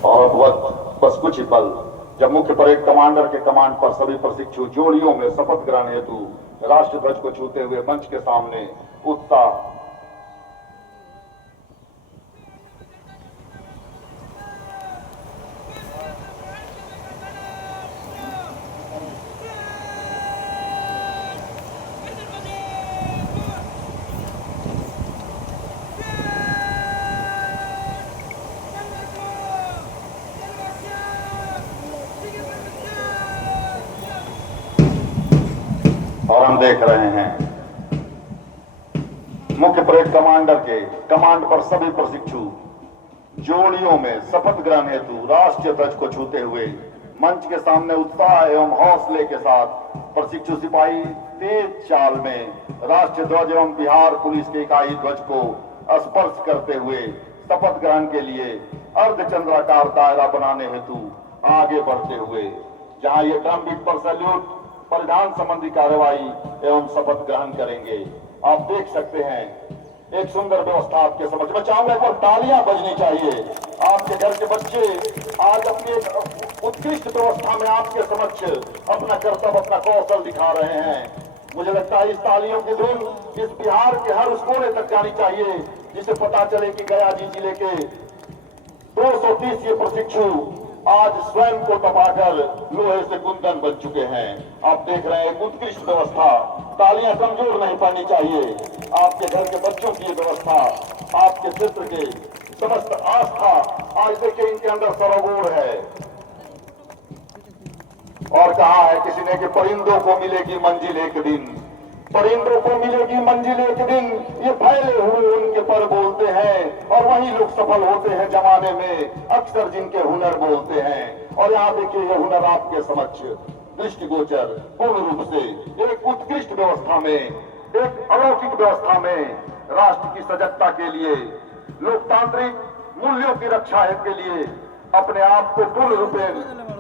और बस कुछ ही पल जब मुख्य परेड कमांडर के कमांड पर सभी प्रशिक्षु जोड़ियों में शपथ ग्रहण हेतु राष्ट्रीय ध्वज को छूते हुए मंच के सामने उत्साह और हम देख रहे हैं मुख्य परेड कमांडर के कमांड पर सभी प्रशिक्षु जोड़ियों में शपथ ग्रहण हेतु राष्ट्रीय ध्वज को छूते हुए मंच के सामने उत्साह एवं हौसले के साथ प्रशिक्षु सिपाही तेज चाल में राष्ट्रीय ध्वज एवं बिहार पुलिस के इकाई ध्वज को स्पर्श करते हुए शपथ ग्रहण के लिए अर्धचंद्राकार दायरा बनाने हेतु आगे बढ़ते हुए जहां ये ड्रम बीट पर सैल्यूट परिधान संबंधी कार्यवाही एवं शपथ ग्रहण करेंगे। आप देख सकते हैं एक सुंदर व्यवस्था आपके समक्ष। मैं चाहूंगा एक बार तालियां बजनी चाहिए। आपके घर के बच्चे आज अपनी एक उत्कृष्ट व्यवस्था में आपके समक्ष अपना कर्तव्य अपना कौशल दिखा रहे हैं। मुझे लगता है इस तालियों की धुन इस बिहार के हर उस कोने तक जानी चाहिए जिसे पता चले कि गया जी जिले के 230 ये प्रशिक्षु आज स्वयं को तपाकर लोहे से कुंदन बन चुके हैं। आप देख रहे हैं एक उत्कृष्ट व्यवस्था। तालियां कमजोर नहीं पड़नी चाहिए। आपके घर के बच्चों की ये व्यवस्था आपके क्षेत्र के समस्त आस्था आज देखिए इनके अंदर सरोगोर है। और कहा है किसी ने कि परिंदों को मिलेगी मंजिल एक दिन, परिंदों को मिलेगी मंजिल एक दिन, ये फैले हुए उनके पर बोलते हैं और वही लोग सफल होते हैं जमाने में अक्सर जिनके हुनर बोलते हैं। और यहाँ देखिए ये हुनर आपके समक्ष दृष्टिगोचर पूर्ण रूप से एक उत्कृष्ट व्यवस्था में एक अलौकिक व्यवस्था में राष्ट्र की सजगता के लिए लोकतांत्रिक मूल्यों की रक्षा के लिए अपने आप को पूर्ण रूपे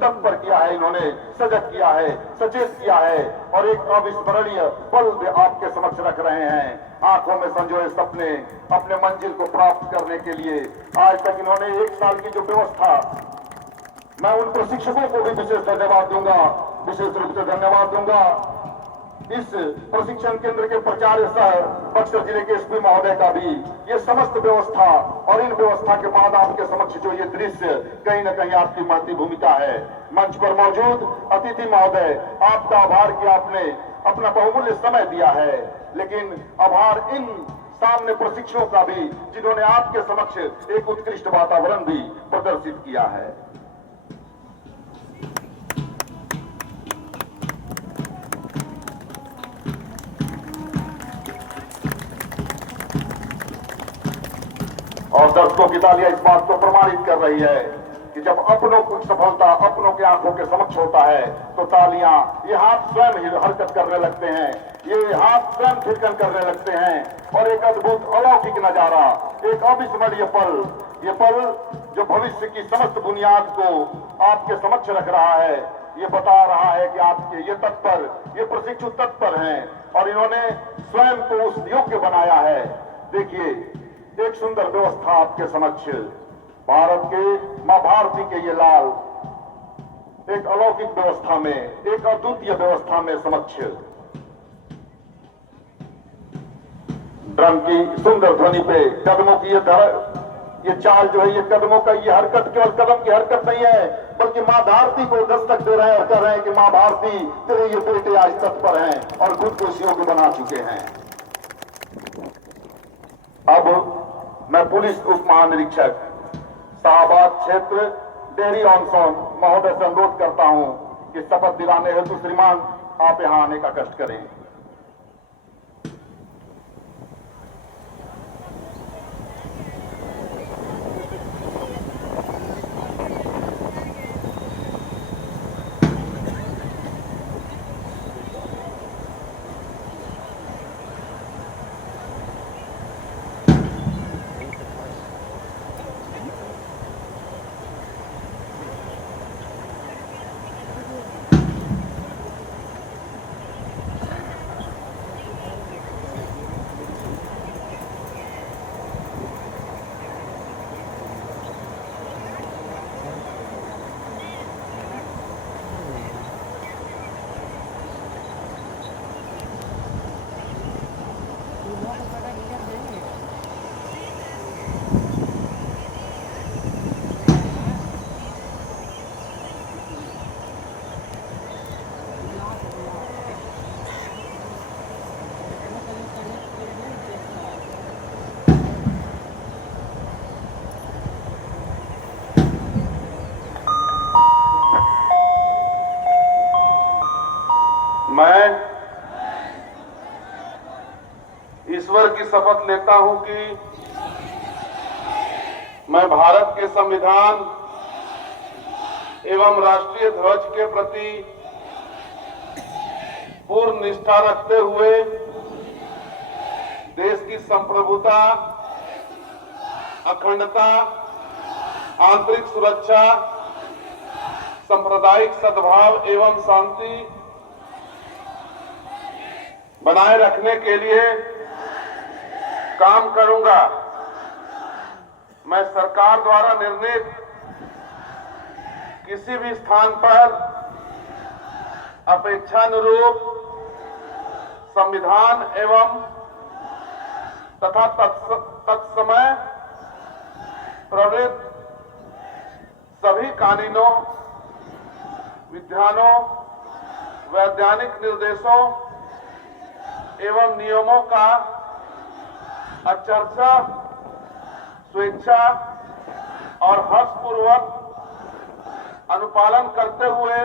तत्पर किया है। इन्होंने सजग किया है, सचेत किया है और एक अविस्मरणीय पल भी आपके समक्ष रख रहे हैं। आंखों में संजोए सपने अपने मंजिल को प्राप्त करने के लिए आज तक इन्होंने 1 साल की जो व्यवस्था, मैं उन प्रशिक्षकों को भी विशेष धन्यवाद दूंगा विशेष रूप से धन्यवाद दूंगा इस प्रशिक्षण केंद्र के प्राचार्य सह बक्सर जिले के एसपी महोदय का भी। ये समस्त व्यवस्था और इन व्यवस्था के बाद आपके समक्ष जो ये दृश्य, कहीं न कहीं आपकी महती भूमिका है। मंच पर मौजूद अतिथि महोदय, आपका आभार कि आपने अपना बहुमूल्य समय दिया है, लेकिन आभार इन सामने प्रशिक्षुओं का भी जिन्होंने आपके समक्ष एक उत्कृष्ट वातावरण भी प्रदर्शित किया है। और दर्शकों की तालियां इस बात को प्रमाणित कर रही है कि जब अपनों की सफलता अपनों के आंखों के समक्ष होता है तो तालियां, ये हाथ स्वयं ही हरकत करने लगते हैं, ये हाथ स्वयं थिरकन करने लगते हैं और एक अद्भुत अलौकिक नजारा, एक अविस्मरणीय पल, ये पल जो भविष्य की समस्त बुनियाद को आपके समक्ष रख रहा है, ये बता रहा है कि आपके ये तत्पर, ये प्रशिक्षु तत्पर हैं और इन्होंने स्वयं को उस योग्य बनाया है। देखिए, एक सुंदर व्यवस्था आपके समक्ष, भारत के मां भारती के ये लाल एक अलौकिक व्यवस्था में, एक अद्वितीय व्यवस्था में समक्ष ड्रम की सुंदर ध्वनि पे कदमों की ये चाल जो है, ये कदमों का ये हरकत केवल कदम की हरकत नहीं है, बल्कि मां भारती को दस्तक दे रहे हैं और कह रहे हैं कि मां भारती तेरे ये बेटे आज तत्पर हैं और खुद को इस योग्य बना चुके हैं। अब मैं पुलिस उप महानिरीक्षक शाहबाद क्षेत्र डेहरी ऑन सोन महोदय से अनुरोध करता हूं कि शपथ दिलाने हेतु श्रीमान आप यहां आने का कष्ट करें। मैं ईश्वर की शपथ लेता हूं कि मैं भारत के संविधान एवं राष्ट्रीय ध्वज के प्रति पूर्ण निष्ठा रखते हुए देश की संप्रभुता, अखंडता, आंतरिक सुरक्षा, सांप्रदायिक सद्भाव एवं शांति बनाए रखने के लिए काम करूंगा। मैं सरकार द्वारा निर्णीत किसी भी स्थान पर अपेक्षानुरूप संविधान एवं तथा तत्समय प्रवृत्त सभी कानूनों, विधानों, वैधानिक निर्देशों एवं नियमों का अचर्चा, स्वेच्छा और हर्षपूर्वक अनुपालन करते हुए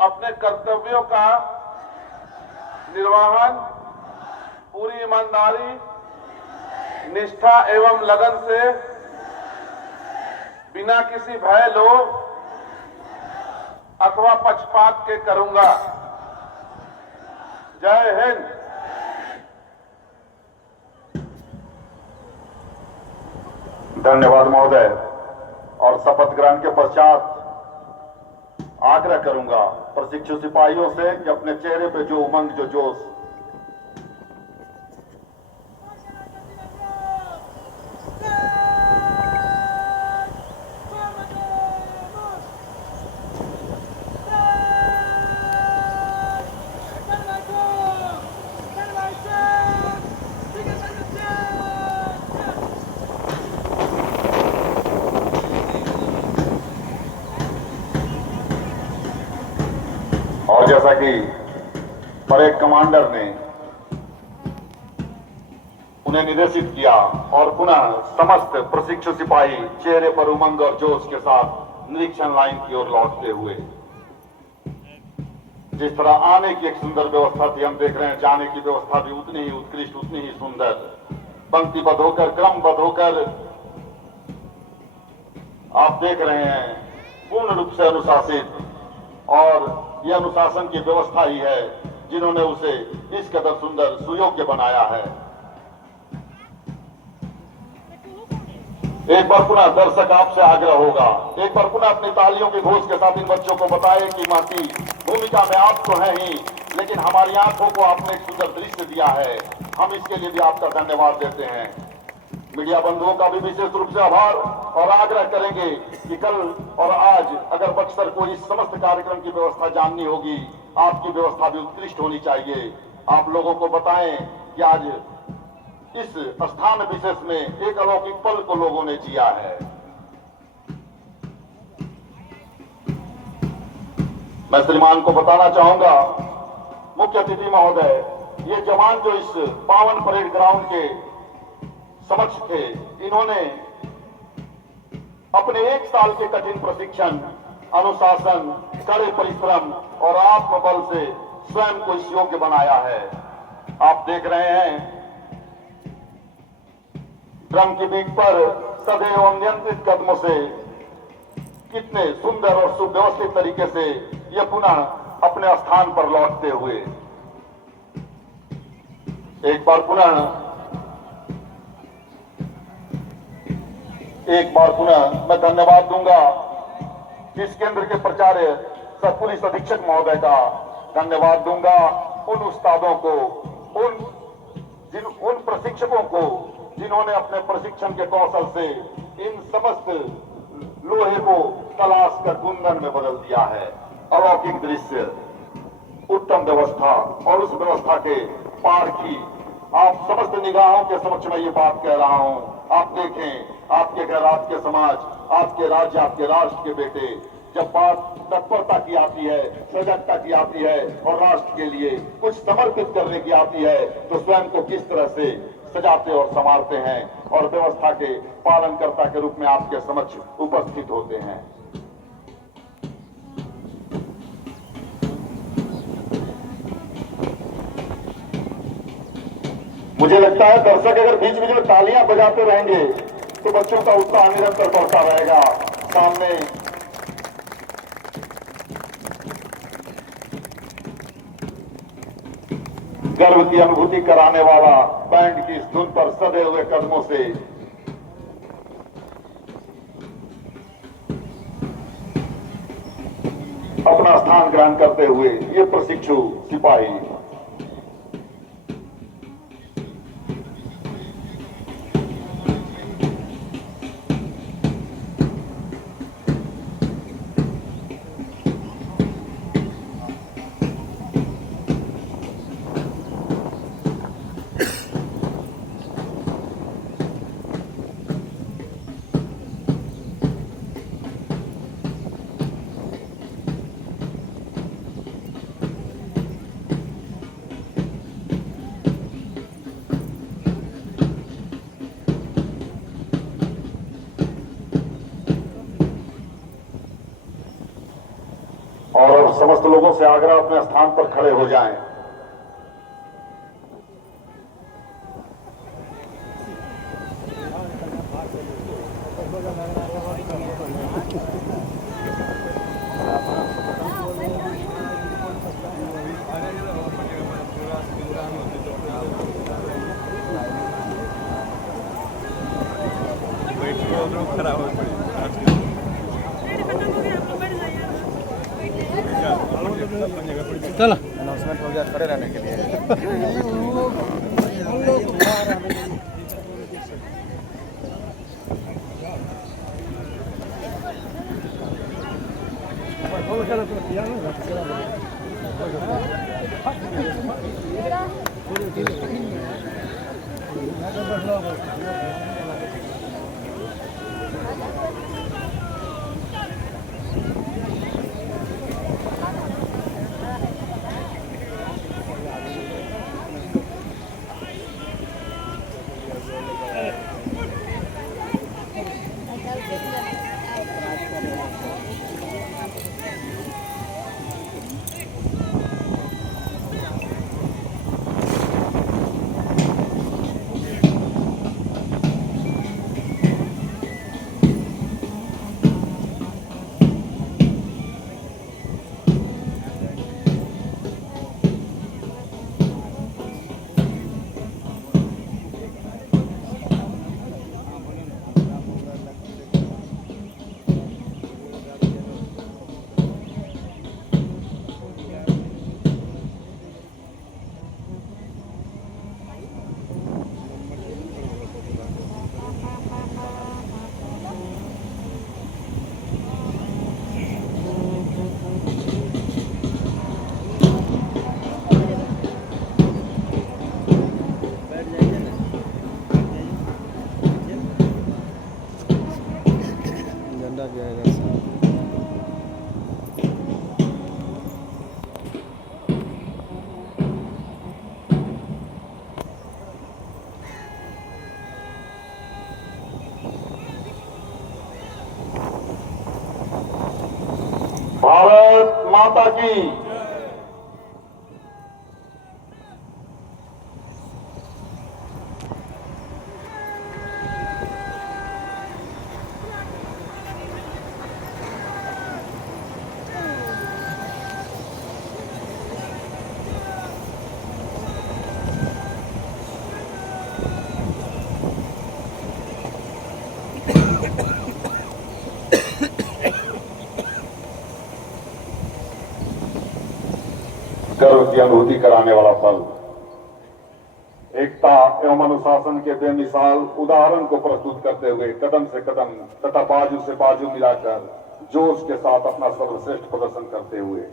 अपने कर्तव्यों का निर्वहन पूरी ईमानदारी, निष्ठा एवं लगन से बिना किसी भय, लोभ अथवा पक्षपात के करूंगा। जय हिंद। धन्यवाद महोदय। और शपथ ग्रहण के पश्चात आग्रह करूंगा प्रशिक्षु सिपाहियों से कि अपने चेहरे पे जो उमंग, जो जोश, जैसा कि परेड कमांडर ने उन्हें निर्देशित किया और पुनः समस्त प्रशिक्षु सिपाही चेहरे पर उमंग और जोश के साथ निरीक्षण लाइन की ओर लौटते हुए, जिस तरह आने की एक सुंदर व्यवस्था थी, हम देख रहे हैं जाने की व्यवस्था भी उतनी ही उत्कृष्ट, उतनी ही सुंदर, पंक्तिबद्ध होकर, क्रमबद्ध होकर आप देख रहे हैं, पूर्ण रूप से अनुशासित। और यह अनुशासन की व्यवस्था ही है जिन्होंने उसे इस कदर सुंदर, सुयोग्य बनाया है। एक बार पुनः दर्शक आपसे आग्रह होगा, एक बार पुनः अपनी तालियों के घोष के साथ इन बच्चों को बताएं कि मां की भूमिका में आप तो हैं ही, लेकिन हमारी आंखों को आपने एक सुंदर दृश्य दिया है। हम इसके लिए भी आपका धन्यवाद देते हैं। मीडिया बंधुओं का भी विशेष रूप से आभार और आग्रह करेंगे कि कल और आज अगर बक्सर को इस समस्त कार्यक्रम की व्यवस्था जाननी होगी, आपकी व्यवस्था भी उत्कृष्ट होनी चाहिए। आप लोगों को बताएं कि आज इस स्थान विशेष में एक अलौकिक पल को लोगों ने जिया है। मैं श्रीमान को बताना चाहूंगा, मुख्य अतिथि महोदय, ये जवान जो इस पावन परेड ग्राउंड के समक्ष थे, इन्होंने अपने 1 साल के कठिन प्रशिक्षण, अनुशासन, कड़े परिश्रम और आत्मबल से स्वयं को इस योग्य बनाया है। आप देख रहे हैं ड्रम की बीट पर सदैव नियंत्रित कदमों से कितने सुंदर और सुव्यवस्थित तरीके से ये पुनः अपने स्थान पर लौटते हुए, एक बार पुनः मैं धन्यवाद दूंगा इस केंद्र के प्राचार्य सह पुलिस अधीक्षक महोदय का धन्यवाद दूंगा, उन उस्तादों को, उन प्रशिक्षकों को जिन्होंने अपने प्रशिक्षण के कौशल से इन समस्त लोहे को तलाश कर कुंदन में बदल दिया है। अलौकिक दृश्य, उत्तम व्यवस्था और उस व्यवस्था के पार की आप समस्त निगाहों के समक्ष मैं ये बात कह रहा हूं। आप देखें, आपके घर, आपके समाज, आपके राज्य, आपके राष्ट्र के बेटे, जब बात तत्परता की आती है, सजगता की आती है और राष्ट्र के लिए कुछ समर्पित करने की आती है, तो स्वयं को किस तरह से सजाते और संवारते हैं और व्यवस्था के पालनकर्ता के रूप में आपके समक्ष उपस्थित होते हैं। मुझे लगता है दर्शक अगर बीच बीच में तालियां बजाते रहेंगे तो बच्चों का उत्साह निरंतर बढ़ता रहेगा। सामने गर्व की अनुभूति कराने वाला बैंड की इस धुन पर सदे हुए कदमों से अपना स्थान ग्रहण करते हुए ये प्रशिक्षु सिपाही और समस्त लोगों से आग्रह अपने स्थान पर खड़े हो जाएं। चलो अनाउंसमेंट हो गया, खड़े रहने के लिए। माता की। गर्व की अनुभूति कराने वाला पल, एकता एवं अनुशासन के बेमिसाल उदाहरण को प्रस्तुत करते हुए कदम से कदम तथा बाजू से बाजू मिलाकर जोश के साथ अपना सर्वश्रेष्ठ प्रदर्शन करते हुए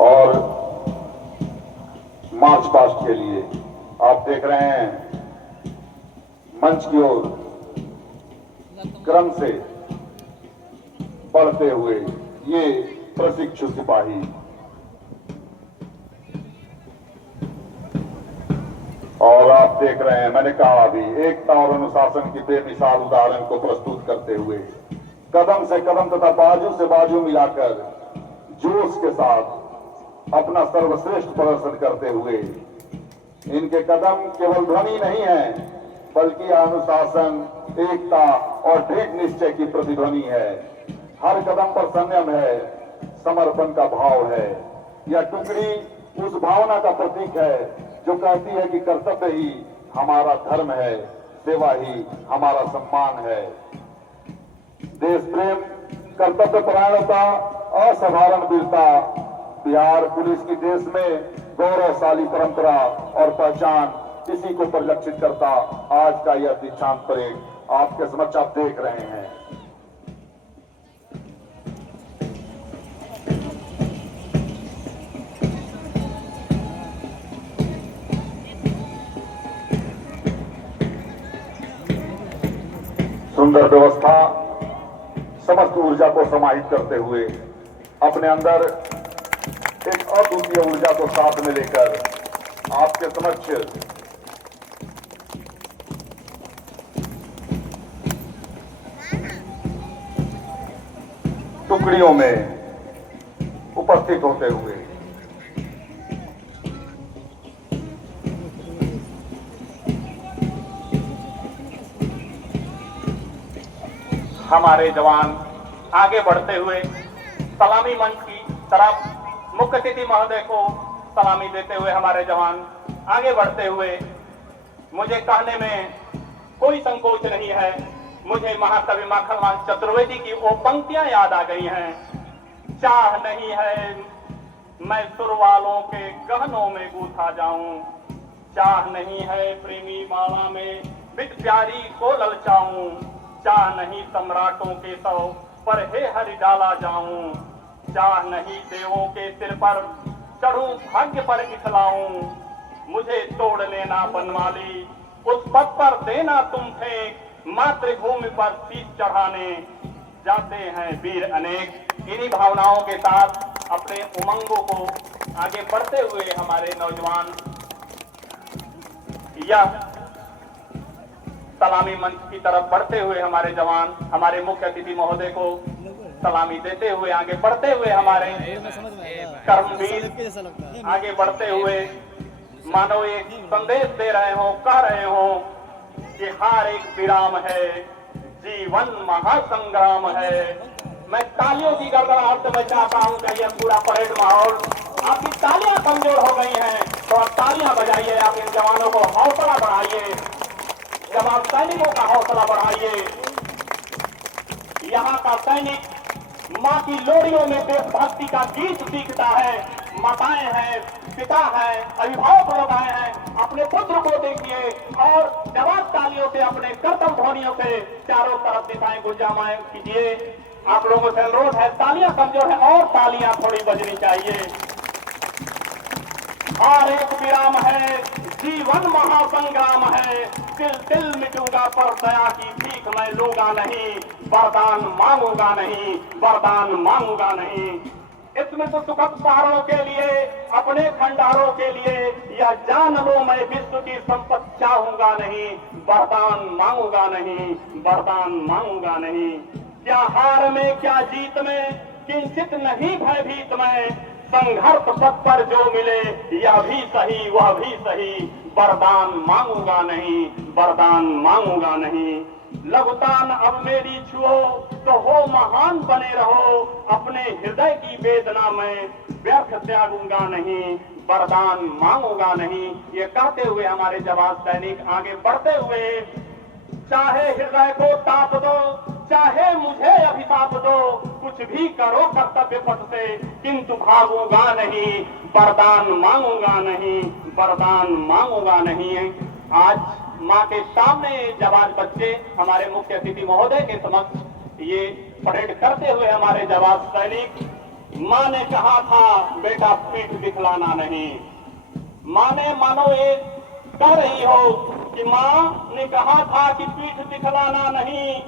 और मार्च पास्ट के लिए आप देख रहे हैं मंच की ओर क्रम से बढ़ते हुए ये प्रशिक्षु सिपाही और आप देख रहे हैं, मैंने कहा अभी, एकता और अनुशासन की बेमिसाल उदाहरण को प्रस्तुत करते हुए कदम से कदम तथा बाजू से बाजू मिलाकर जोश के साथ अपना सर्वश्रेष्ठ प्रदर्शन करते हुए इनके कदम केवल ध्वनि नहीं है बल्कि अनुशासन, एकता और दृढ़ निश्चय की प्रतिध्वनि है। हर कदम पर संयम है, समर्पण का भाव है। यह टुकड़ी उस भावना का प्रतीक है जो कहती है कि कर्तव्य ही हमारा धर्म है, सेवा ही हमारा सम्मान है। देश प्रेम, कर्तव्य परायणता, असाधारण वीरता बिहार पुलिस की देश में गौरवशाली परंपरा और पहचान इसी को परिलक्षित करता आज का यह दीक्षांत परेड आपके समक्ष आप देख रहे हैं। सुंदर व्यवस्था समस्त ऊर्जा को समाहित करते हुए अपने अंदर एक अद्वितीय ऊर्जा को साथ में लेकर आपके समक्ष टुकड़ियों में उपस्थित होते हुए हमारे जवान आगे बढ़ते हुए सलामी मंच की तरफ मुख्य अतिथि महोदय को सलामी देते हुए हमारे जवान आगे बढ़ते हुए मुझे कहने में कोई संकोच नहीं है। मुझे महाकवि माखनलाल चतुर्वेदी की वो पंक्तियां याद आ गई हैं। चाह नहीं है मैं सुर वालों के गहनों में गूथा जाऊं, चाह नहीं है प्रेमी माला में बिट प्यारी को ललचाऊं, चाह नहीं सम्राटों के सौ पर हे हरि डाला जाऊं, चाह नहीं देवों के सिर पर चढ़ूं भाग्य पर इखलाऊं, मुझे तोड़ लेना बनमाली उस पद पर देना तुम थे, मातृभूमि पर शीश चढ़ाने जाते हैं वीर अनेक। इन्हीं भावनाओं के साथ अपने उमंगों को आगे बढ़ते हुए हमारे नौजवान यह सलामी मंच की तरफ बढ़ते हुए हमारे जवान हमारे मुख्य अतिथि महोदय को सलामी देते हुए आगे बढ़ते हुए हमारे कर्मवीर आगे बढ़ते हुए मानो एक संदेश दे रहे हो, कह रहे हो कि हार एक विराम है, जीवन महासंग्राम है। मैं तालियों की गड़गड़ाहट से मैं चाहता हूं कि यह पूरा परेड माहौल, आपकी तालियां कमजोर हो गई हैं तो आप तालियां बजाइए, आप इन जवानों को हौसला बढ़ाइए, जवान सैनिकों का हौसला बढ़ाइए। यहाँ का सैनिक माँ की लोरियों में देशभक्ति का गीत सीखता है। माताएं हैं, पिता है, अभिभावक लोग आए हैं, अपने पुत्र को देखिए और जवाब तालियों से अपने कर्तव्य ध्वनियों से चारों तरफ दिशाएं गुंजायमान कीजिए। आप लोगों से अनुरोध है, तालियां कमजोर है और तालियां थोड़ी बजनी चाहिए। और एक विराम है, जीवन महासंग्राम है। दिल दिल मिटूंगा पर दया की भीख मैं लूंगा नहीं, वरदान मांगूंगा नहीं, वरदान मांगूंगा नहीं। इसमें तो सुखद पहाड़ों के लिए, अपने खंडारों के लिए, यह जान लो मैं विश्व की संपत्ति चाहूंगा नहीं, वरदान मांगूंगा नहीं, वरदान मांगूंगा नहीं। क्या हार में क्या जीत में, किंचित नहीं भयभीत में। संघर्ष पथ पर जो मिले, यह भी सही वह भी सही, वरदान मांगूंगा नहीं, वरदान मांगूंगा नहीं। लघुतान अब मेरी छुओ तो हो महान बने रहो, अपने हृदय की वेदना में व्यर्थ त्यागूंगा नहीं, वरदान मांगूंगा नहीं। ये कहते हुए हमारे जवान सैनिक आगे बढ़ते हुए, चाहे हृदय को ताप दो, चाहे मुझे अभिशाप दो, कुछ भी करो कर्तव्य पथ से, किंतु भागूंगा नहीं, वरदान मांगूंगा नहीं, वरदान मांगूंगा नहीं। आज माँ के सामने जवान बच्चे हमारे मुख्य अतिथि महोदय के समक्ष ये परेड करते हुए हमारे जवान सैनिक, माँ ने कहा था बेटा पीठ दिखलाना नहीं। माँ ने मानो ये कह रही हो कि माँ ने कहा था कि पीठ दिखलाना नहीं,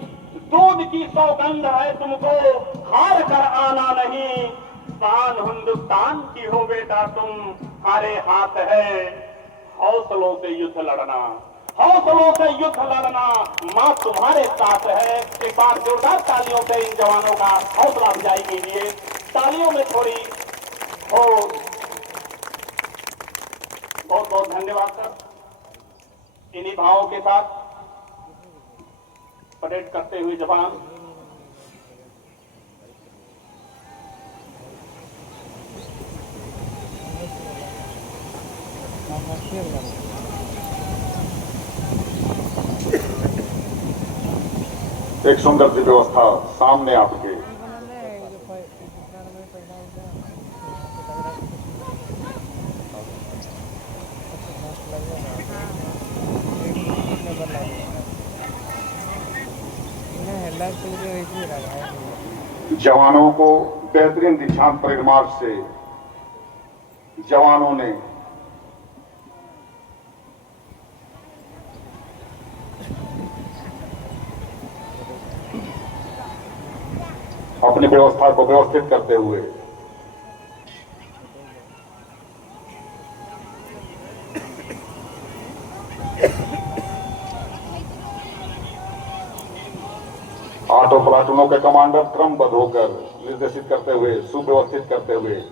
दूध की सौगंध है तुमको, हार कर आना नहीं। शान हिंदुस्तान की हो बेटा तुम, हारे हाथ है हौसलों से युद्ध लड़ना, हौसलों से युद्ध लड़ना। माँ तुम्हारे साथ है। एक बार जोरदार तालियों से इन जवानों का हौसला अफजाई कीजिए। तालियों में थोड़ी हो। बहुत बहुत धन्यवाद सर। इन्हीं भावों के साथ परेड करते हुए जवान एक सुंदर सी व्यवस्था सामने आपके जवानों को बेहतरीन दीक्षांत परेड मार्च से जवानों ने अपनी व्यवस्था को व्यवस्थित करते हुए ऑटो प्लाटूनों के कमांडर क्रमबद्ध होकर निर्देशित करते हुए, सुव्यवस्थित करते हुए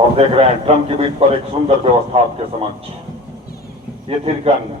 और देख रहे हैं ड्रम की बीट पर एक सुंदर व्यवस्था आपके समक्ष। ये थिरकन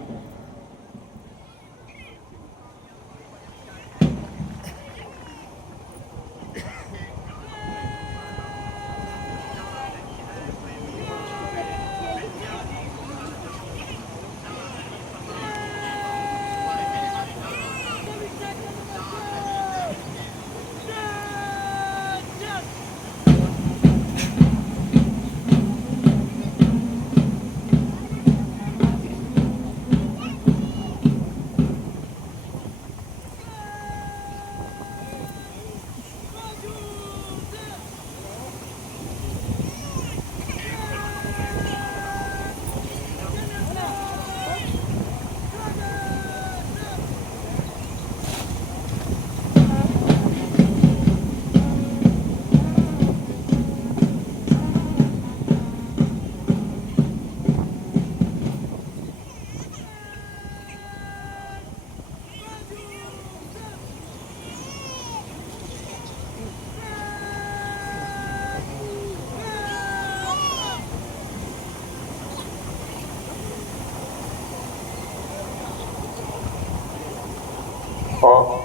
और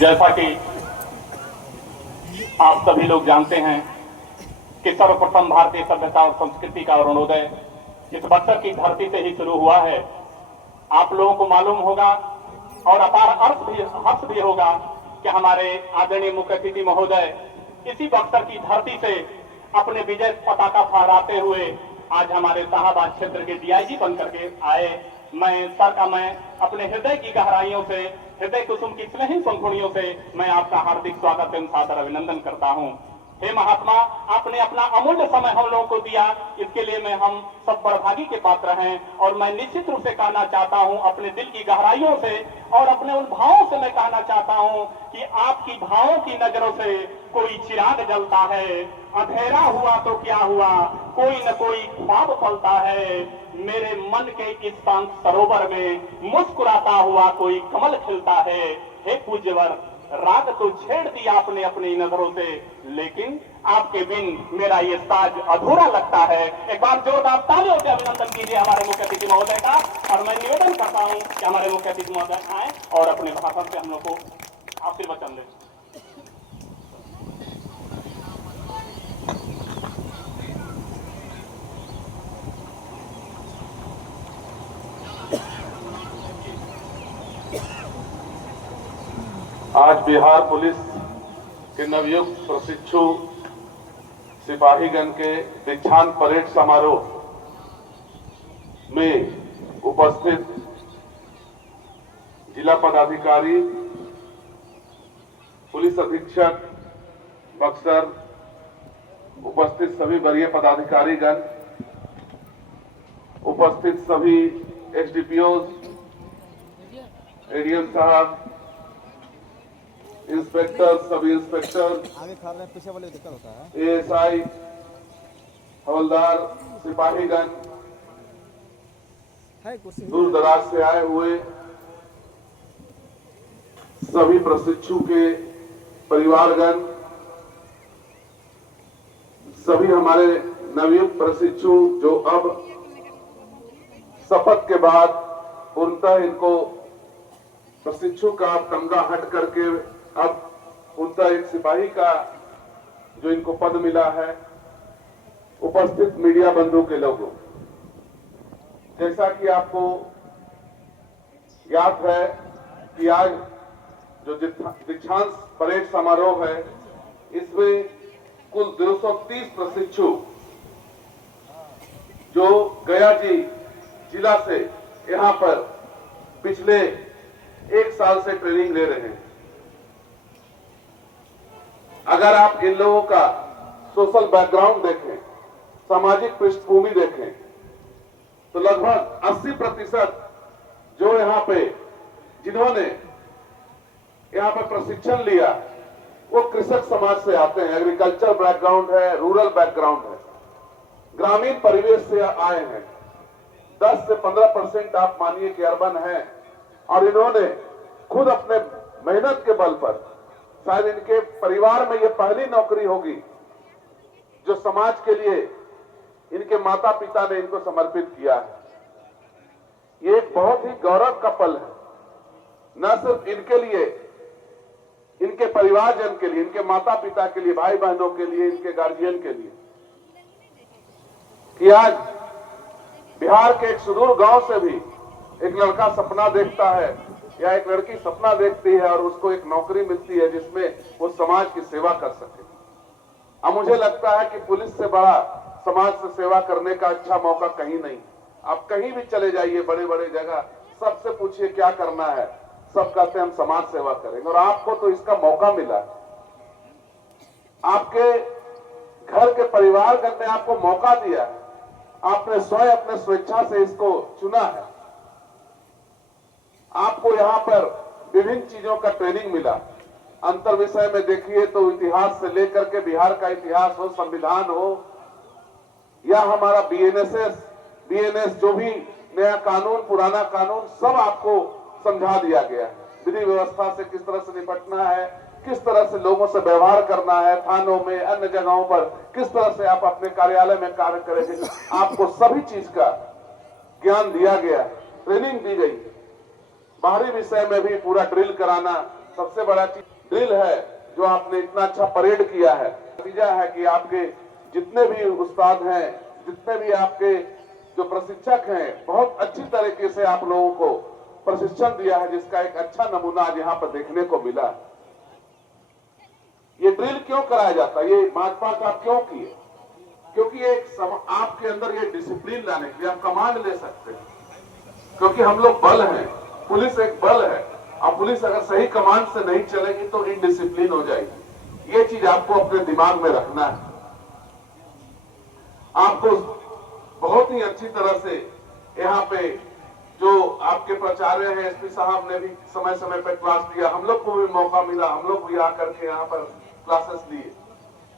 जैसा कि आप सभी लोग जानते हैं कि सर्वप्रथम भारतीय सभ्यता और संस्कृति का अरुणोदय इस बक्सर की धरती से ही शुरू हुआ है। आप लोगों को मालूम होगा और अपार हर्ष भी होगा कि हमारे आदरणीय मुख्य अतिथि महोदय इसी बक्सर की धरती से अपने विजय पताका फहराते हुए आज हमारे शाहाबाद क्षेत्र के डीआईजी बनकर के आए। मैं अपने हृदय की गहराइयों से, हृदय कुसुम की स्नेही पंखुड़ियों से मैं आपका हार्दिक स्वागत एवं सादर अभिनंदन करता हूं। हे महात्मा, आपने अपना अमूल्य समय हम लोगों को दिया, इसके लिए हम सब बड़भागी के पात्र हैं। और मैं निश्चित रूप से कहना चाहता हूं अपने दिल की गहराइयों से और अपने उन भावों से मैं कहना चाहता हूं कि आपकी भावों की नजरों से कोई चिराग जलता है। अंधेरा हुआ तो क्या हुआ, कोई न कोई ख्वाब फलता है। मेरे मन के इस शांत सरोवर में मुस्कुराता हुआ कोई कमल खिलता है। हे पूज्यवर, राग तो छेड़ दिया आपने अपनी नजरों से, लेकिन आपके बिन मेरा ये साज अधूरा लगता है। एक बार जोरदार तालियों से अभिनंदन कीजिए हमारे मुख्य अतिथि महोदय का। और मैं निवेदन करता हूं कि हमारे मुख्य अतिथि महोदय आए और अपने भाषण से हम लोग को आशीर्वचन दें। आज बिहार पुलिस के नवयुक्त प्रशिक्षु सिपाहीगण के दीक्षांत परेड समारोह में उपस्थित जिला पदाधिकारी, पुलिस अधीक्षक बक्सर, उपस्थित सभी वरीय पदाधिकारीगण, उपस्थित सभी एसडीपीओ, एडीएम साहब, इंस्पेक्टर, सब इंस्पेक्टर, आगे खा रहे हैं, पीछे वाले दिक्कत होता है। एएसआई, हवलदार, सिपाहीगण, दूर दराज से आए हुए सभी प्रशिक्षु के परिवारगण, सभी हमारे नवयुक्त प्रशिक्षु जो अब शपथ के बाद पूर्णतः इनको प्रशिक्षु का तमगा हट करके अब उनका एक सिपाही का जो इनको पद मिला है, उपस्थित मीडिया बंधु के लोगों, जैसा कि आपको याद है कि आज जो दीक्षांत परेड समारोह है, इसमें कुल 230 प्रशिक्षु जो गया जी जिला से यहां पर पिछले 1 साल से ट्रेनिंग ले रहे हैं। अगर आप इन लोगों का सोशल बैकग्राउंड देखें, सामाजिक पृष्ठभूमि देखें, तो लगभग 80% जो यहाँ पे जिन्होंने यहाँ पे प्रशिक्षण लिया वो कृषक समाज से आते हैं, एग्रीकल्चर बैकग्राउंड है, रूरल बैकग्राउंड है, ग्रामीण परिवेश से आए हैं। 10 से 15% आप मानिए कि अर्बन है। और इन्होंने खुद अपने मेहनत के बल पर शायद इनके परिवार में ये पहली नौकरी होगी जो समाज के लिए इनके माता पिता ने इनको समर्पित किया है। ये एक बहुत ही गौरव का पल है, न सिर्फ इनके लिए, इनके परिवारजन के लिए, इनके माता पिता के लिए, भाई बहनों के लिए, इनके गार्जियन के लिए, कि आज बिहार के एक सुदूर गांव से भी एक लड़का सपना देखता है या एक लड़की सपना देखती है और उसको एक नौकरी मिलती है जिसमें वो समाज की सेवा कर सके। अब मुझे लगता है कि पुलिस से बड़ा समाज से सेवा करने का अच्छा मौका कहीं नहीं। आप कहीं भी चले जाइए, बड़े बड़े जगह, सबसे पूछिए क्या करना है, सब कहते हैं हम समाज सेवा करेंगे। और आपको तो इसका मौका मिला, आपके घर के परिवारजन ने आपको मौका दिया, आपने स्वयं अपने स्वेच्छा से इसको चुना है। आपको यहाँ पर विभिन्न चीजों का ट्रेनिंग मिला। अंतर विषय में देखिए तो इतिहास से लेकर के बिहार का इतिहास हो, संविधान हो, या हमारा बीएनएस जो भी नया कानून, पुराना कानून, सब आपको समझा दिया गया है। विधि व्यवस्था से किस तरह से निपटना है, किस तरह से लोगों से व्यवहार करना है, थानों में, अन्य जगहों पर किस तरह से आप अपने कार्यालय में कार्य करेंगे, आपको सभी चीज का ज्ञान दिया गया, ट्रेनिंग दी गई। बाहरी विषय में भी पूरा ड्रिल कराना, सबसे बड़ा चीज ड्रिल है जो आपने इतना अच्छा परेड किया है। नतीजा है कि आपके जितने भी उस्ताद हैं, जितने भी आपके जो प्रशिक्षक हैं, बहुत अच्छी तरीके से आप लोगों को प्रशिक्षण दिया है, जिसका एक अच्छा नमूना आज यहाँ पर देखने को मिला। ये ड्रिल क्यों कराया जाता है, ये मार्चपास्ट आप क्यों किए? क्योंकि आपके अंदर ये डिसिप्लिन लाने के लिए आप कमांड ले सकते हैं, क्योंकि हम लोग बल हैं, पुलिस एक बल है। अब पुलिस अगर सही कमांड से नहीं चलेगी तो इनडिसिप्लिन हो जाएगी। ये चीज आपको अपने दिमाग में रखना है। आपको बहुत ही अच्छी तरह से यहाँ पे जो आपके प्राचार्य हैं, एसपी साहब ने भी समय समय पर क्लास दिया, हम लोग को भी मौका मिला, हम लोग भी आकर के यहाँ पर क्लासेस लिए।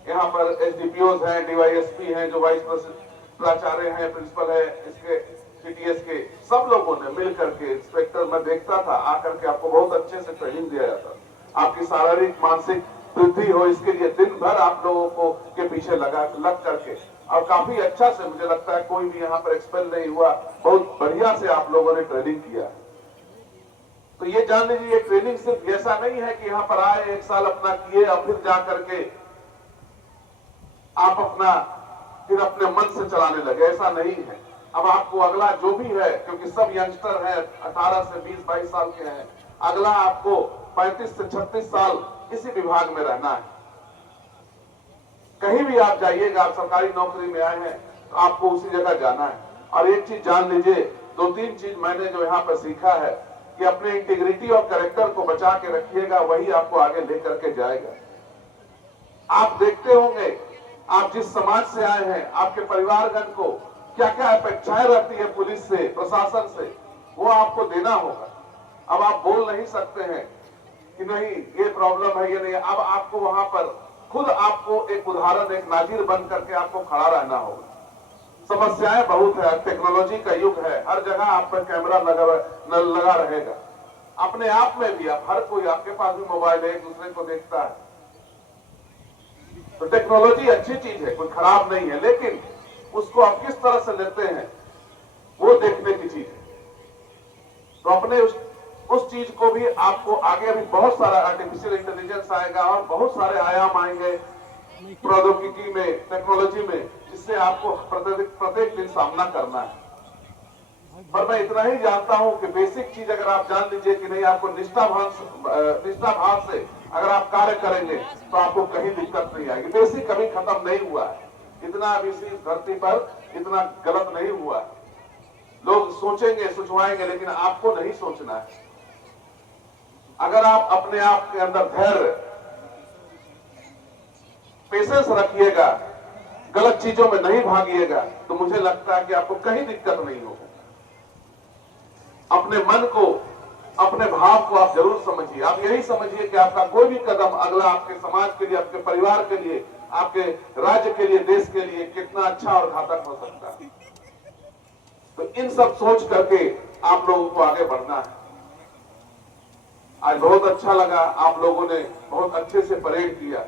यहाँ पर एसडीपीओज हैं, डीवाईएसपी हैं, जो वाइस प्राचार्य हैं, प्रिंसिपल है, इसके सीटीएस के सब लोगों ने मिल करके, इंस्पेक्टर मैं देखता था आकर के आपको बहुत अच्छे से ट्रेनिंग दिया जाता। आपकी शारीरिक मानसिक वृद्धि हो, इसके लिए दिन भर आप लोगों को के पीछे लग करके, और काफी अच्छा से मुझे लगता है कोई भी यहाँ पर एक्सपेल नहीं हुआ, बहुत बढ़िया से आप लोगों ने ट्रेनिंग किया। तो ये जान लीजिए, ये ट्रेनिंग सिर्फ ऐसा नहीं है कि यहाँ पर आए, एक साल अपना किए और फिर जा करके आप फिर अपने मन से चलाने लगे, ऐसा नहीं है। अब आपको अगला जो भी है, क्योंकि सब यंगस्टर हैं, 18 से 20-22 साल के हैं, अगला आपको 35 से 36 साल इसी विभाग में रहना है। कहीं भी आप जाइएगा, आप सरकारी नौकरी में आए हैं तो आपको उसी जगह जाना है। और एक चीज जान लीजिए, 2-3 चीज मैंने जो यहाँ पर सीखा है कि अपने इंटीग्रिटी और कैरेक्टर को बचा के रखिएगा, वही आपको आगे लेकर के जाएगा। आप देखते होंगे, आप जिस समाज से आए हैं, आपके परिवारजन को क्या क्या अपेक्षाएं रहती है पुलिस से, प्रशासन से, वो आपको देना होगा। अब आप बोल नहीं सकते हैं कि नहीं ये प्रॉब्लम है, ये नहीं। अब आपको वहां पर खुद आपको एक उदाहरण, एक नाजीर बन करके आपको खड़ा रहना होगा। समस्याएं बहुत है, टेक्नोलॉजी का युग है, हर जगह आप पर कैमरा लगा रहेगा। अपने आप में भी आप हर कोई, आपके पास भी मोबाइल है, एक दूसरे को देखता है। तो टेक्नोलॉजी अच्छी चीज है, कोई खराब नहीं है, लेकिन उसको आप किस तरह से लेते हैं वो देखने की चीज है। तो अपने उस चीज को भी आपको आगे अभी बहुत सारा आर्टिफिशियल इंटेलिजेंस आएगा और बहुत सारे आयाम आएंगे प्रौद्योगिकी में, टेक्नोलॉजी में, जिससे आपको प्रत्येक दिन सामना करना है। पर मैं इतना ही जानता हूं कि बेसिक चीज अगर आप जान लीजिए कि नहीं, आपको निष्ठा भाव से अगर आप कार्य करेंगे तो आपको कहीं दिक्कत नहीं आएगी। बेसिक कभी खत्म नहीं हुआ है, इतना अभी इस धरती पर इतना गलत नहीं हुआ है। लोग सोचेंगे, सुझवाएंगे, लेकिन आपको नहीं सोचना है। अगर आप अपने आप के अंदर धैर्य, पेशेंस रखिएगा, गलत चीजों में नहीं भागिएगा, तो मुझे लगता है कि आपको कहीं दिक्कत नहीं होगी। अपने मन को, अपने भाव को आप जरूर समझिए। आप यही समझिए कि आपका कोई भी कदम अगला आपके समाज के लिए, आपके परिवार के लिए, आपके राज्य के लिए, देश के लिए कितना अच्छा और घातक हो सकता है। तो इन सब सोच करके आप लोगों को आगे बढ़ना है। आज बहुत अच्छा लगा, आप लोगों ने बहुत अच्छे से परेड किया,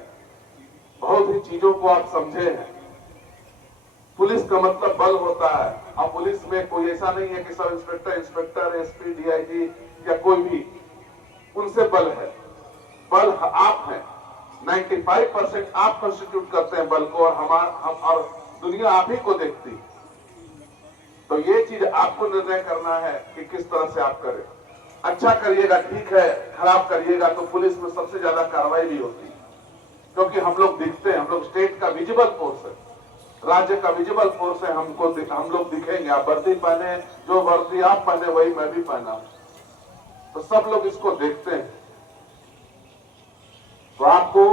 बहुत ही चीजों को आप समझे हैं। पुलिस का मतलब बल होता है। अब पुलिस में कोई ऐसा नहीं है कि सब इंस्पेक्टर, एसपी, डीआईजी या कोई भी, उनसे बल है। बल आप हैं, 95% आप कंस्टिट्यूट करते हैं बल को, और और दुनिया आप ही को देखती। तो ये चीज आपको निर्णय करना है कि किस तरह से आप करें। अच्छा करिएगा ठीक है, खराब करिएगा तो पुलिस में सबसे ज्यादा कार्रवाई भी होती है, क्योंकि हम लोग दिखते हैं, हम लोग स्टेट का विजिबल फोर्स है, राज्य का विजिबल फोर्स है। हम लोग दिखेंगे। आप वर्दी पहने, जो वर्दी आप पहने वही मैं भी पहना, तो सब लोग इसको देखते हैं। तो आपको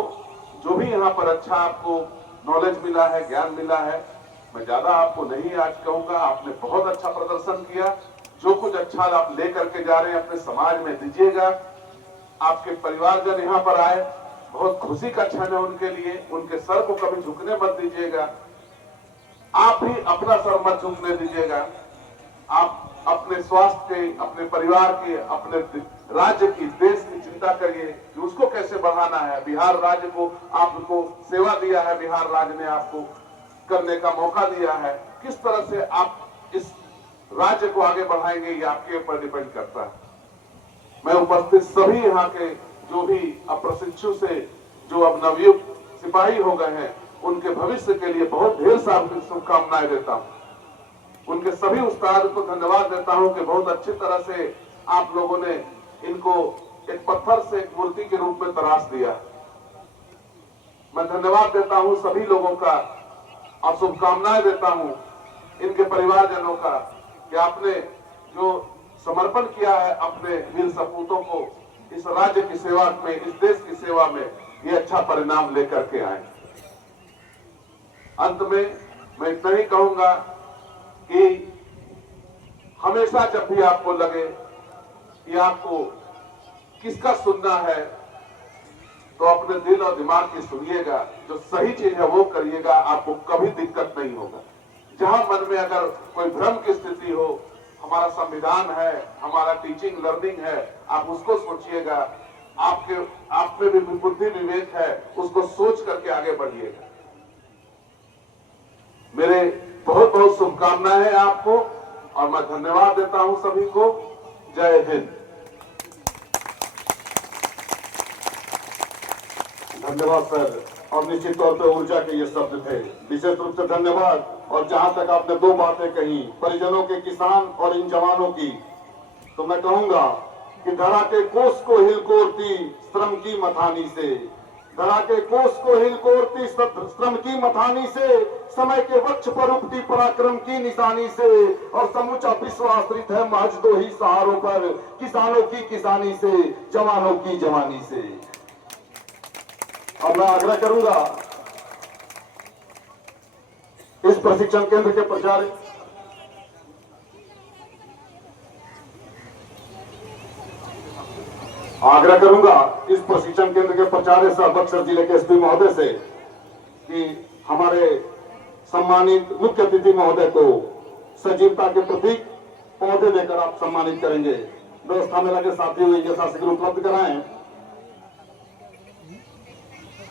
जो भी यहाँ पर अच्छा आपको नॉलेज मिला है, ज्ञान मिला है, मैं ज्यादा आपको नहीं आज कहूंगा। आपने बहुत अच्छा प्रदर्शन किया। जो कुछ अच्छा आप लेकर के जा रहे हैं अपने समाज में दीजिएगा। आपके परिवारजन यहाँ पर आए, बहुत खुशी का क्षण है उनके लिए। उनके सर को कभी झुकने मत दीजिएगा, आप भी अपना सर मत झुकने दीजिएगा। आप अपने स्वास्थ्य के, अपने परिवार के, अपने राज्य की, देश की चिंता करिए कि उसको कैसे बढ़ाना है। बिहार राज्य को आपको सेवा दिया है, बिहार राज्य ने आपको करने का मौका दिया है। किस तरह से आप इस राज्य को आगे बढ़ाएंगे ये आपके ऊपर डिपेंड करता है। मैं उपस्थित सभी यहाँ के जो भी अप्रशिक्षु से जो अब नवयुक्त सिपाही हो गए हैं, उनके भविष्य के लिए बहुत ढेर सारी शुभकामनाएं देता हूँ। उनके सभी उस्ताद को धन्यवाद देता हूँ कि बहुत अच्छी तरह से आप लोगों ने इनको एक पत्थर से एक मूर्ति के रूप में तराश दिया। मैं धन्यवाद देता हूँ सभी लोगों का और शुभकामनाएं देता हूँ इनके परिवारजनों का कि आपने जो समर्पण किया है अपने वीर सपूतों को इस राज्य की सेवा में, इस देश की सेवा में, ये अच्छा परिणाम लेकर के आए। अंत में मैं इतना ही कहूंगा कि हमेशा जब भी आपको लगे कि आपको किसका सुनना है, तो अपने दिल और दिमाग की सुनिएगा। जो सही चीज है वो करिएगा, आपको कभी दिक्कत नहीं होगा। जहां मन में अगर कोई भ्रम की स्थिति हो, हमारा संविधान है, हमारा टीचिंग लर्निंग है, आप उसको सोचिएगा। आप में भी बुद्धि विवेक है, उसको सोच करके आगे बढ़िएगा। मेरे बहुत बहुत शुभकामनाएं हैं आपको और मैं धन्यवाद देता हूं सभी को। जय हिंद। धन्यवाद सर। और निश्चित तौर पे ऊर्जा के ये शब्द थे, विशेष रूप से धन्यवाद। और जहां तक आपने दो बातें कही, परिजनों के, किसान और इन जवानों की, तो मैं कहूंगा कि धरा के कोस को हिलकोरती श्रम की मथानी से, धरा के कोस को हिलकोरती श्रम की मथानी से, समय के वक्ष पर उगती पराक्रम की निशानी से, और समूचा विश्व आश्रित है महज दो ही सहारों पर, किसानों की किसानी से, जवानों की जवानी से। अब मैं आग्रह करूंगा इस प्रशिक्षण केंद्र के प्रचार इस प्रशिक्षण केंद्र के प्राचार्य सह बक्सर जिले के एसपी महोदय से कि हमारे सम्मानित मुख्य अतिथि महोदय को सजीवता के प्रतीक पौधे देकर आप सम्मानित करेंगे। व्यवस्था में लगे साथियों को यथाशीघ्र उपलब्ध कराएं।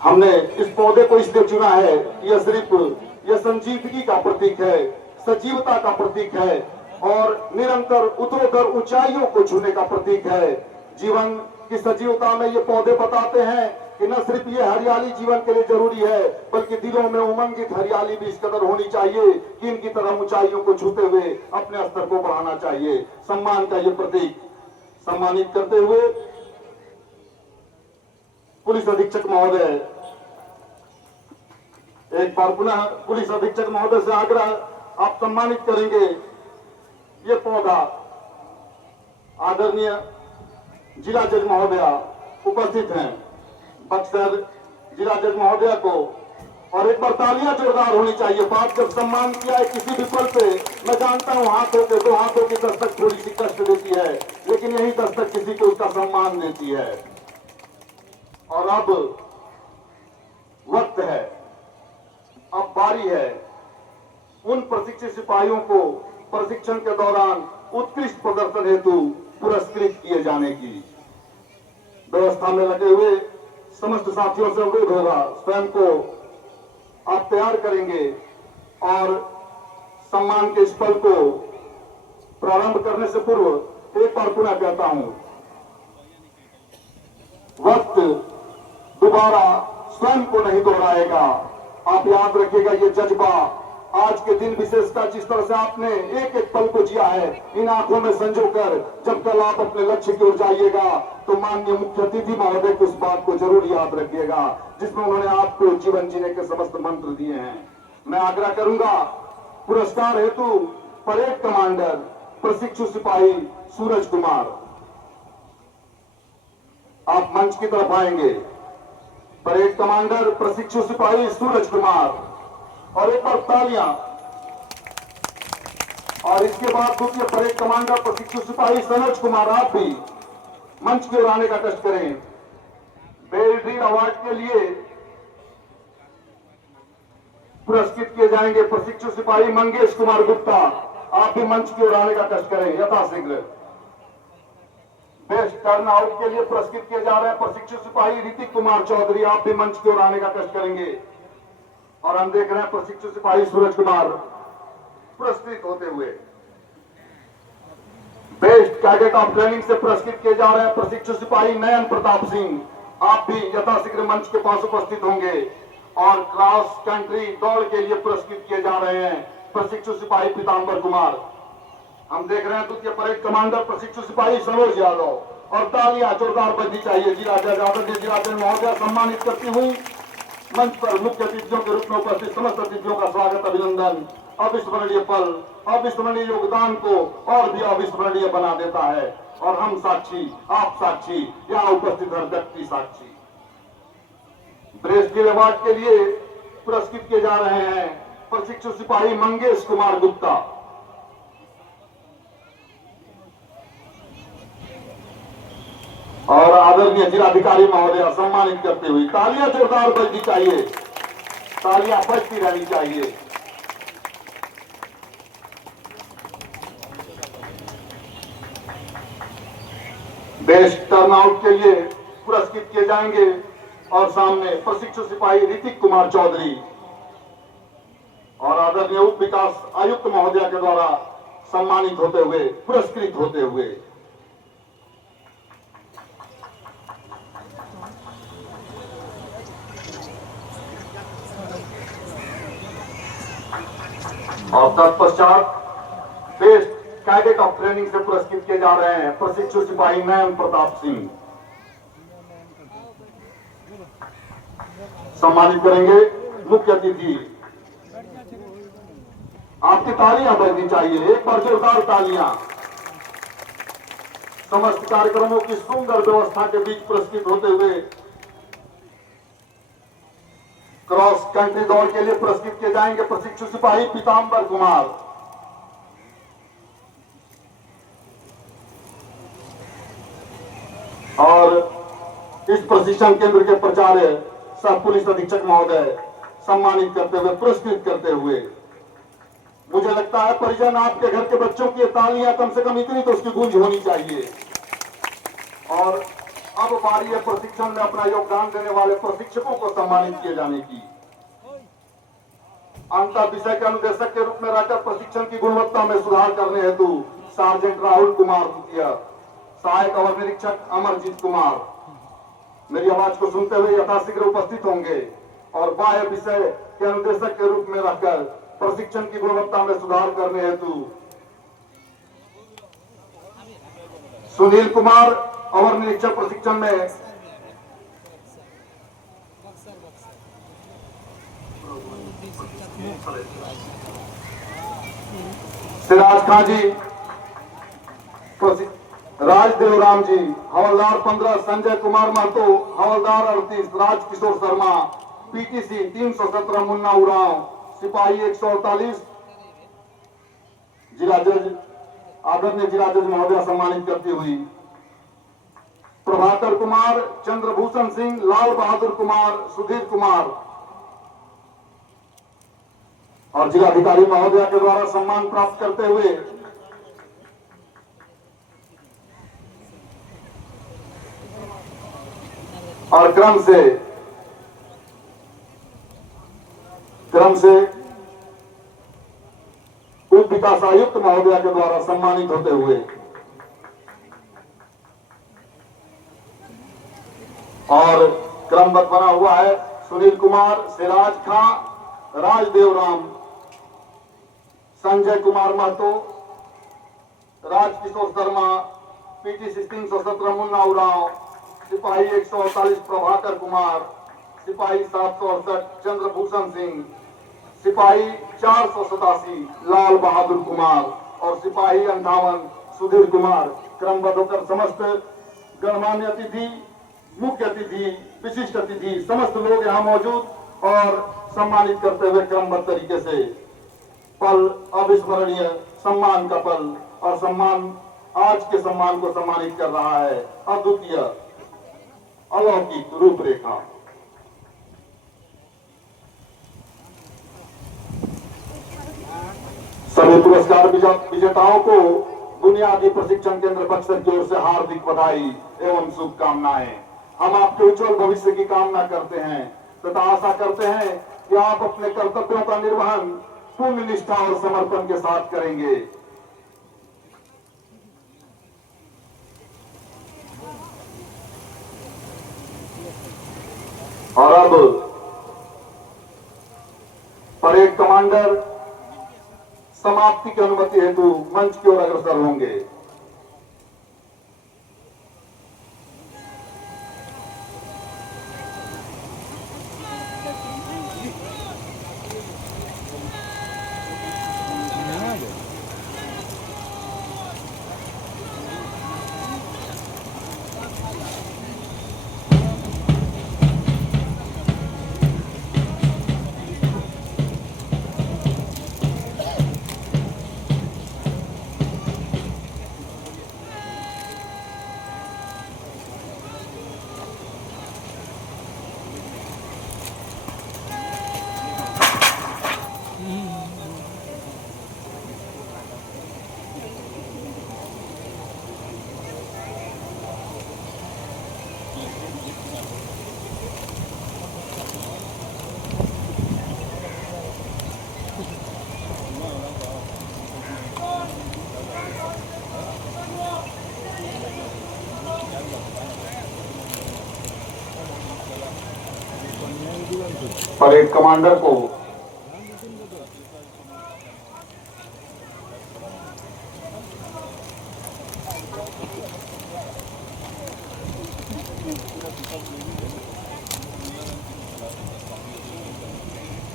हमने इस पौधे को इसलिए चुना है, यह संजीवनी का प्रतीक है, सजीवता का प्रतीक है और निरंतर उत्तरोत्तर ऊंचाइयों को छूने का प्रतीक है। जीवन की सजीवता में ये पौधे बताते हैं कि न सिर्फ ये हरियाली जीवन के लिए जरूरी है, बल्कि दिलों में उमंगित हरियाली भी इस कदर होनी चाहिए कि इनकी तरह ऊंचाइयों को छूते हुए अपने स्तर को बढ़ाना चाहिए। सम्मान का ये प्रतीक सम्मानित करते हुए पुलिस अधीक्षक महोदय, एक बार पुनः पुलिस अधीक्षक महोदय से आग्रह, आप सम्मानित करेंगे ये पौधा। आदरणीय जिला जज महोदया उपस्थित हैं, बक्सर जिला जज महोदया को, और एक बार तालियां जोरदार होनी चाहिए। बात जब सम्मान किया है किसी भी पल पे, मैं जानता हूं हाथों के, दो हाथों की दस्तक थोड़ी सी कष्ट देती है, लेकिन यही दस्तक किसी को उसका सम्मान देती है। और अब वक्त है, अब बारी है उन प्रशिक्षित सिपाहियों को प्रशिक्षण के दौरान उत्कृष्ट प्रदर्शन हेतु पुरस्कृत किए जाने की। व्यवस्था में लगे हुए समस्त साथियों से अनुरोध होगा, स्वयं को आप तैयार करेंगे और सम्मान के इस पल को प्रारंभ करने से पूर्व एक बार पुनः कहता हूं, वक्त दोबारा स्वयं को नहीं दोहराएगा। आप याद रखिएगा ये जज्बा, आज के दिन विशेषता जिस तरह से आपने एक एक पल को जिया है, इन आंखों में संजोकर जब कल आप अपने लक्ष्य की ओर जाइएगा तो माननीय मुख्य अतिथि महोदय को उस बात को जरूर याद रखिएगा जिसमें उन्होंने आपको जीवन जीने के समस्त मंत्र दिए हैं। मैं आग्रह करूंगा, पुरस्कार हेतु परेड कमांडर प्रशिक्षु सिपाही सूरज कुमार, आप मंच की तरफ आएंगे। परेड कमांडर प्रशिक्षु सिपाही सूरज कुमार, और एक बार तालियां। और इसके बाद द्वितीय परेड कमांडर प्रशिक्षु सिपाही सनोज कुमार, आप भी मंच की ओर आने का कष्ट करें। बेलड्रीड अवार्ड के लिए पुरस्कृत किए जाएंगे प्रशिक्षु सिपाही मंगेश कुमार गुप्ता, आप भी मंच की ओर आने का कष्ट करें यथाशीघ्र। बेस्ट टर्न आउट के लिए पुरस्कृत किए जा रहे हैं प्रशिक्षु सिपाही ऋतिक कुमार चौधरी, आप भी मंच की ओर आने का कष्ट करेंगे। और हम देख रहे हैं प्रशिक्षु सिपाही सूरज कुमार पुरस्कृत होते हुए। बेस्ट कैडेट ऑफ ट्रेनिंग से पुरस्कृत किए जा रहे हैं प्रशिक्षु सिपाही नयन प्रताप सिंह, आप भी यथाशीघ्र मंच के पास उपस्थित होंगे। और क्रॉस कंट्री दौड़ के लिए पुरस्कृत किए जा रहे हैं प्रशिक्षु सिपाही पीतांबर कुमार। हम देख रहे हैं द्वितीय परेड कमांडर प्रशिक्षु सिपाही सरोज यादव, और तालियां जोरदार बजनी चाहिए। जिला जज आदरणीय जिला जज महोदय सम्मानित करती हुई मंच पर मुख्य अतिथियों के रूप में उपस्थित समस्त अतिथियों का स्वागत, अभिनंदन। अविस्मरणीय पल, अविस्मरणीय योगदान को और भी अविस्मरणीय बना देता है। और हम साक्षी, आप साक्षी, यहाँ उपस्थित हर व्यक्ति साक्षी। ब्रेस्ट अवार्ड के लिए पुरस्कृत किए जा रहे हैं प्रशिक्षु सिपाही मंगेश कुमार गुप्ता। और आदरणीय जिलाधिकारी महोदय सम्मानित करते हुए तालियां जोरदार बजनी चाहिए, तालियां बजती रहनी चाहिए। बेस्ट टर्नआउट के लिए पुरस्कृत किए जाएंगे और सामने प्रशिक्षु सिपाही ऋतिक कुमार चौधरी और आदरणीय उप विकास आयुक्त महोदय के द्वारा सम्मानित होते हुए, पुरस्कृत होते हुए। और तत्पश्चात बेस्ट कैडेट ऑफ ट्रेनिंग से पुरस्कृत किए जा रहे हैं प्रशिक्षु सिपाही नयन प्रताप सिंह, सम्मानित करेंगे मुख्य अतिथि। आपकी तालियां बजनी चाहिए, एक बार जोरदार तालियां। समस्त कार्यक्रमों की सुंदर व्यवस्था के बीच पुरस्कृत होते हुए क्रॉस कंट्री दौड़ के लिए पुरस्कृत किए जाएंगे प्रशिक्षु सिपाही पीतांबर कुमार। और इस प्रशिक्षण केंद्र के प्राचार्य सह पुलिस अधीक्षक महोदय सम्मानित करते हुए, पुरस्कृत करते हुए। मुझे लगता है परिजन आपके घर के बच्चों की तालियां कम से कम इतनी तो उसकी गूंज होनी चाहिए। और अब बारी है प्रशिक्षण में अपना योगदान देने वाले प्रशिक्षकों को सम्मानित किए जाने की। अंतर विषय के अनुदेशक के रूप में रहकर प्रशिक्षण की गुणवत्ता में सुधार करने हेतु सार्जेंट राहुल कुमार द्वितीय, सहायक अवर निरीक्षक अमरजीत कुमार मेरी आवाज को सुनते हुए यथाशीघ्र उपस्थित होंगे। और बाह्य विषय के अनुदेशक के रूप में रहकर प्रशिक्षण की गुणवत्ता में सुधार करने हेतु सुनील कुमार अवर निरीक्षक प्रशिक्षण में सिराज खां जी, राजदेव राम जी, हवलदार 15 संजय कुमार महतो, हवलदार 38 राजकिशोर शर्मा, पीटीसी 317 मुन्ना उरांव, सिपाही 148। जिला जज आदरणीय जिला जज महोदय सम्मानित करती हुई प्रभाकर कुमार, चंद्रभूषण सिंह, लाल बहादुर कुमार, सुधीर कुमार और जिलाधिकारी महोदय के द्वारा सम्मान प्राप्त करते हुए और क्रम से उप विकास आयुक्त महोदया के द्वारा सम्मानित होते हुए और क्रमबद्ध बना हुआ है सुनील कुमार, सिराज खां, राजदेव राम, संजय कुमार महतो, राजकिशोर शर्मा, पीटी 317 मुन्ना उरांव, सिपाही 148 प्रभाकर कुमार, सिपाही 768 चंद्रभूषण सिंह, सिपाही 487 लाल बहादुर कुमार और सिपाही 58 सुधीर कुमार। क्रमबद्ध होकर समस्त गणमान्य अतिथि, मुख्य अतिथि, विशिष्ट अतिथि, समस्त लोग यहाँ मौजूद और सम्मानित करते हुए क्रमबद्ध तरीके से पल अविस्मरणीय सम्मान का पल और सम्मान आज के सम्मान को सम्मानित कर रहा है अद्वितीय अलौकिक रूपरेखा। सभी पुरस्कार विजेताओं को बुनियादी प्रशिक्षण केंद्र बक्सर की ओर से हार्दिक बधाई एवं शुभकामनाएं। हम आपके उज्जवल भविष्य की कामना करते हैं तथा आशा करते हैं कि आप अपने कर्तव्यों का निर्वहन पूर्ण निष्ठा और समर्पण के साथ करेंगे। और अब परेड कमांडर समाप्ति की अनुमति हेतु मंच की ओर अग्रसर होंगे। परेड कमांडर को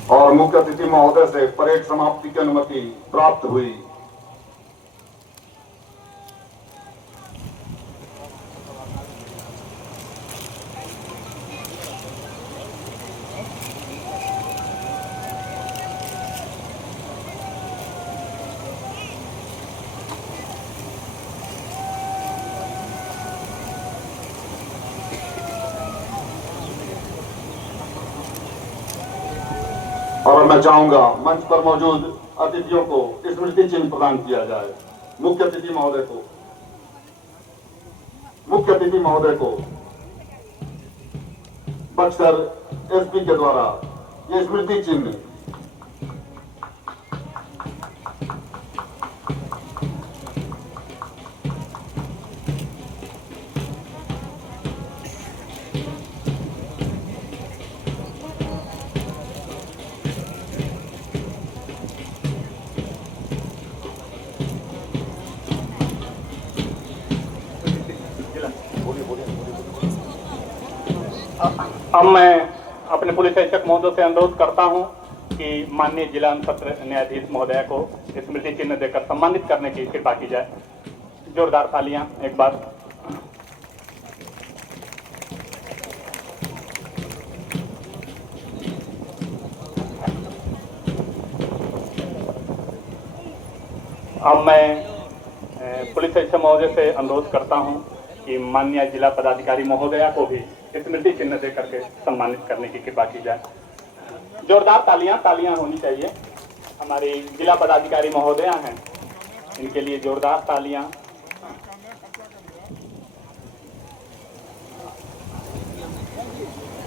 और मुख्य अतिथि महोदय से परेड समाप्ति की अनुमति प्राप्त हुई। और मैं चाहूंगा मंच पर मौजूद अतिथियों को स्मृति चिन्ह प्रदान किया जाए। मुख्य अतिथि महोदय को बक्सर एसपी के द्वारा ये स्मृति चिन्ह अब मैं अपने पुलिस अधीक्षक महोदय से अनुरोध करता हूं कि माननीय जिला सत्र न्यायाधीश महोदय को स्मृति चिन्ह देकर सम्मानित करने की कृपा की जाए। जोरदार तालियां एक बार। अब मैं पुलिस अधीक्षक महोदय से अनुरोध करता हूं कि माननीय जिला पदाधिकारी महोदया को भी स्मृति चिन्ह दे करके सम्मानित करने की कृपा की जाए। जोरदार तालियां होनी चाहिए। हमारे जिला पदाधिकारी महोदया हैं, इनके लिए जोरदार तालियां।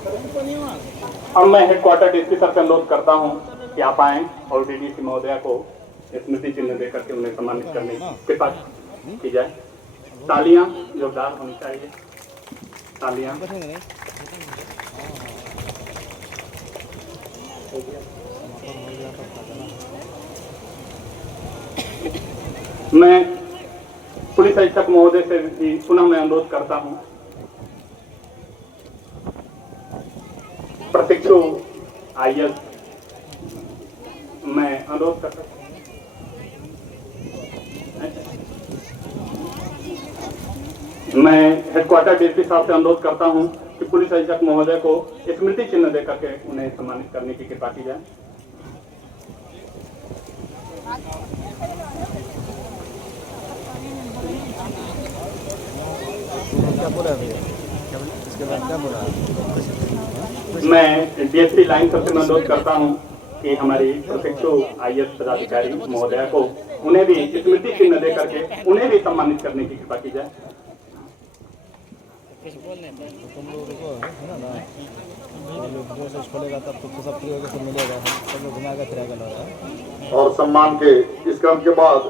अब मैं हेडक्वार्टर डीसी सर से अनुरोध करता हूं कि आप आएं और डीडीसी महोदया को स्मृति चिन्ह दे करके उन्हें सम्मानित करने की कृपा की जाए। तालियां जोरदार होनी चाहिए, तालियां। मैं पुलिस अधीक्षक महोदय से भी पुनः मैं अनुरोध करता हूं, प्रशिक्षु आईएएस मैं अनुरोध करता हूं, मैं हेडक्वार्टर डीएसपी साहब से अनुरोध करता हूं कि पुलिस अधीक्षक महोदय को स्मृति चिन्ह दे करके उन्हें सम्मानित करने की कृपा की जाए। क्या बोला भैया? इसके बाद क्या बोला? मैं डीएसपी लाइन सबसे मैं अनुरोध करता हूं कि हमारी प्रशिक्षु आईएएस पदाधिकारी महोदया को उन्हें भी स्मृति चिन्ह दे करके उन्हें भी सम्मानित करने की कृपा की जाए। तुम लोग रुको, है ना? प्रोसेस खोलेगा तब तो सब फ्री होकर सब मिलेगा, सब लोग घुमा कर फिराएगा लगा। और सम्मान के इस क्रम के बाद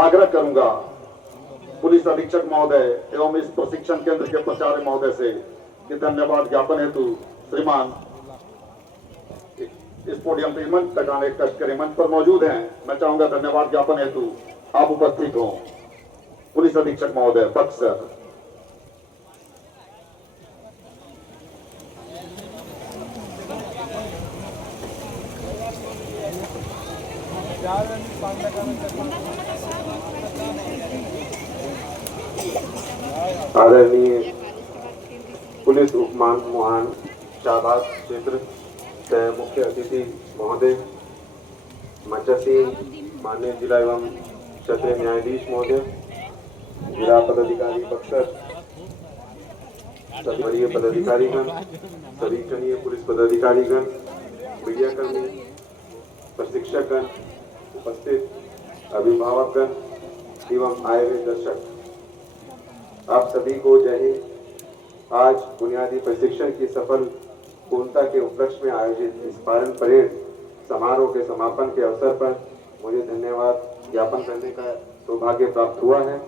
आग्रह करूंगा पुलिस अधीक्षक महोदय एवं इस प्रशिक्षण केंद्र के प्राचार्य महोदय से कि धन्यवाद ज्ञापन हेतु श्रीमान इस पोडियम पे मंच तक आने कष्ट करे मंच पर मौजूद हैं। मैं चाहूंगा धन्यवाद ज्ञापन हेतु आप उपस्थित हो। पुलिस अधीक्षक महोदय बक्सर। आदरणीय पुलिस उपमहान शाहबाद क्षेत्र से मुख्य अतिथि महोदय, मंचासीन माननीय जिला एवं क्षेत्रीय न्यायाधीश महोदय, जिला पदाधिकारी बक्सर, सभी वरीय पदाधिकारीगण, सभी कनीय पुलिस पदाधिकारीगण, मीडियाकर्मी, प्रशिक्षकगण, उपस्थित अभिभावकगण एवं आए हुए दर्शक, आप सभी को जय हिंद। आज बुनियादी प्रशिक्षण की सफल पूर्णता के उपलक्ष्य में आयोजित इस पारण परेड समारोह के समापन के अवसर पर मुझे धन्यवाद ज्ञापन करने का सौभाग्य प्राप्त हुआ है।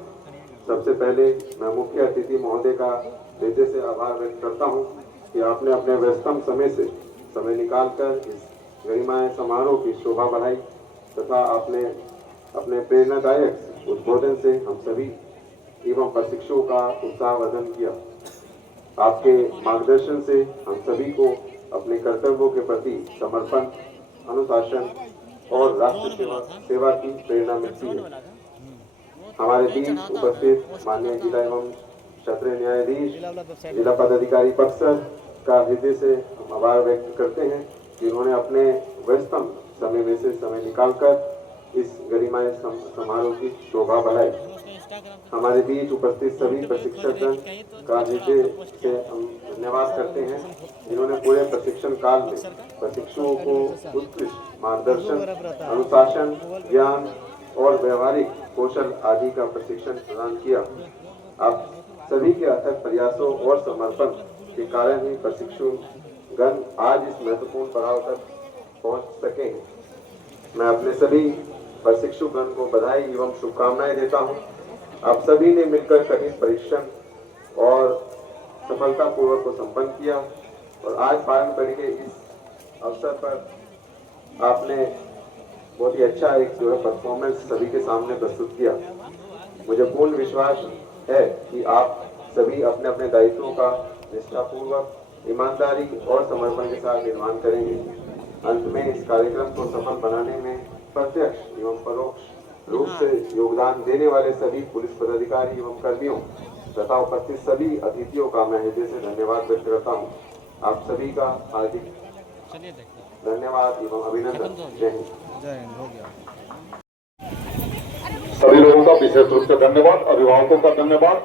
सबसे पहले मैं मुख्य अतिथि महोदय का हृदय से आभार व्यक्त करता हूं कि आपने अपने व्यस्तम समय से समय निकालकर इस गरिमामय समारोह की शोभा बढ़ाई तथा आपने अपने प्रेरणादायक उद्बोधन से हम सभी एवं प्रशिक्षुओं का उत्साहवर्धन किया। आपके मार्गदर्शन से हम सभी को अपने कर्तव्यों के प्रति समर्पण, अनुशासन और राष्ट्र सेवा की प्रेरणा मिलती है। हमारे बीच उपस्थित माननीय जिला एवं क्षेत्रीय न्यायाधीश, जिला पदाधिकारी बक्सर का हृदय से हम आभार व्यक्त करते हैं कि उन्होंने अपने व्यस्तम समय में से समय निकालकर इस गरिमामय समारोह की शोभा बढ़ाई। हमारे बीच उपस्थित सभी प्रशिक्षकगण का हृदय से हम धन्यवाद करते हैं जिन्होंने पूरे प्रशिक्षण काल में प्रशिक्षुओं को उत्कृष्ट मार्गदर्शन, अनुशासन, ज्ञान और व्यवहारिक कौशल आदि का प्रशिक्षण प्रदान किया। आप सभी के अथक प्रयासों और समर्पण के कारण ही प्रशिक्षुगण आज इस महत्वपूर्ण पड़ाव तक पहुंच सके। मैं अपने सभी प्रशिक्षुगण को बधाई एवं शुभकामनाएं देता हूं। आप सभी ने मिलकर कठिन परिश्रम और सफलतापूर्वक को संपन्न किया और आज पालन करके इस अवसर पर आपने बहुत ही अच्छा एक जो है परफॉर्मेंस सभी के सामने प्रस्तुत किया। मुझे पूर्ण विश्वास है कि आप सभी अपने अपने दायित्वों का निष्ठापूर्वक, ईमानदारी और समर्पण के साथ निर्वहन करेंगे। अंत में इस कार्यक्रम को सफल बनाने में प्रत्यक्ष एवं परोक्ष रूप से योगदान देने वाले सभी पुलिस पदाधिकारी एवं कर्मियों तथा उपस्थित सभी अतिथियों का मैं हृदय से धन्यवाद व्यक्त करता हूं। आप सभी का हार्दिक धन्यवाद एवं अभिनंदन। जय हिंद। जय हिंद। हो गया। सभी लोगों का विशेष रूप से धन्यवाद, अभिभावकों का धन्यवाद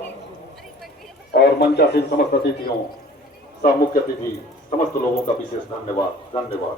और मंचासीन समस्त अतिथियों, सह मुख्य अतिथि समस्त लोगों का विशेष धन्यवाद।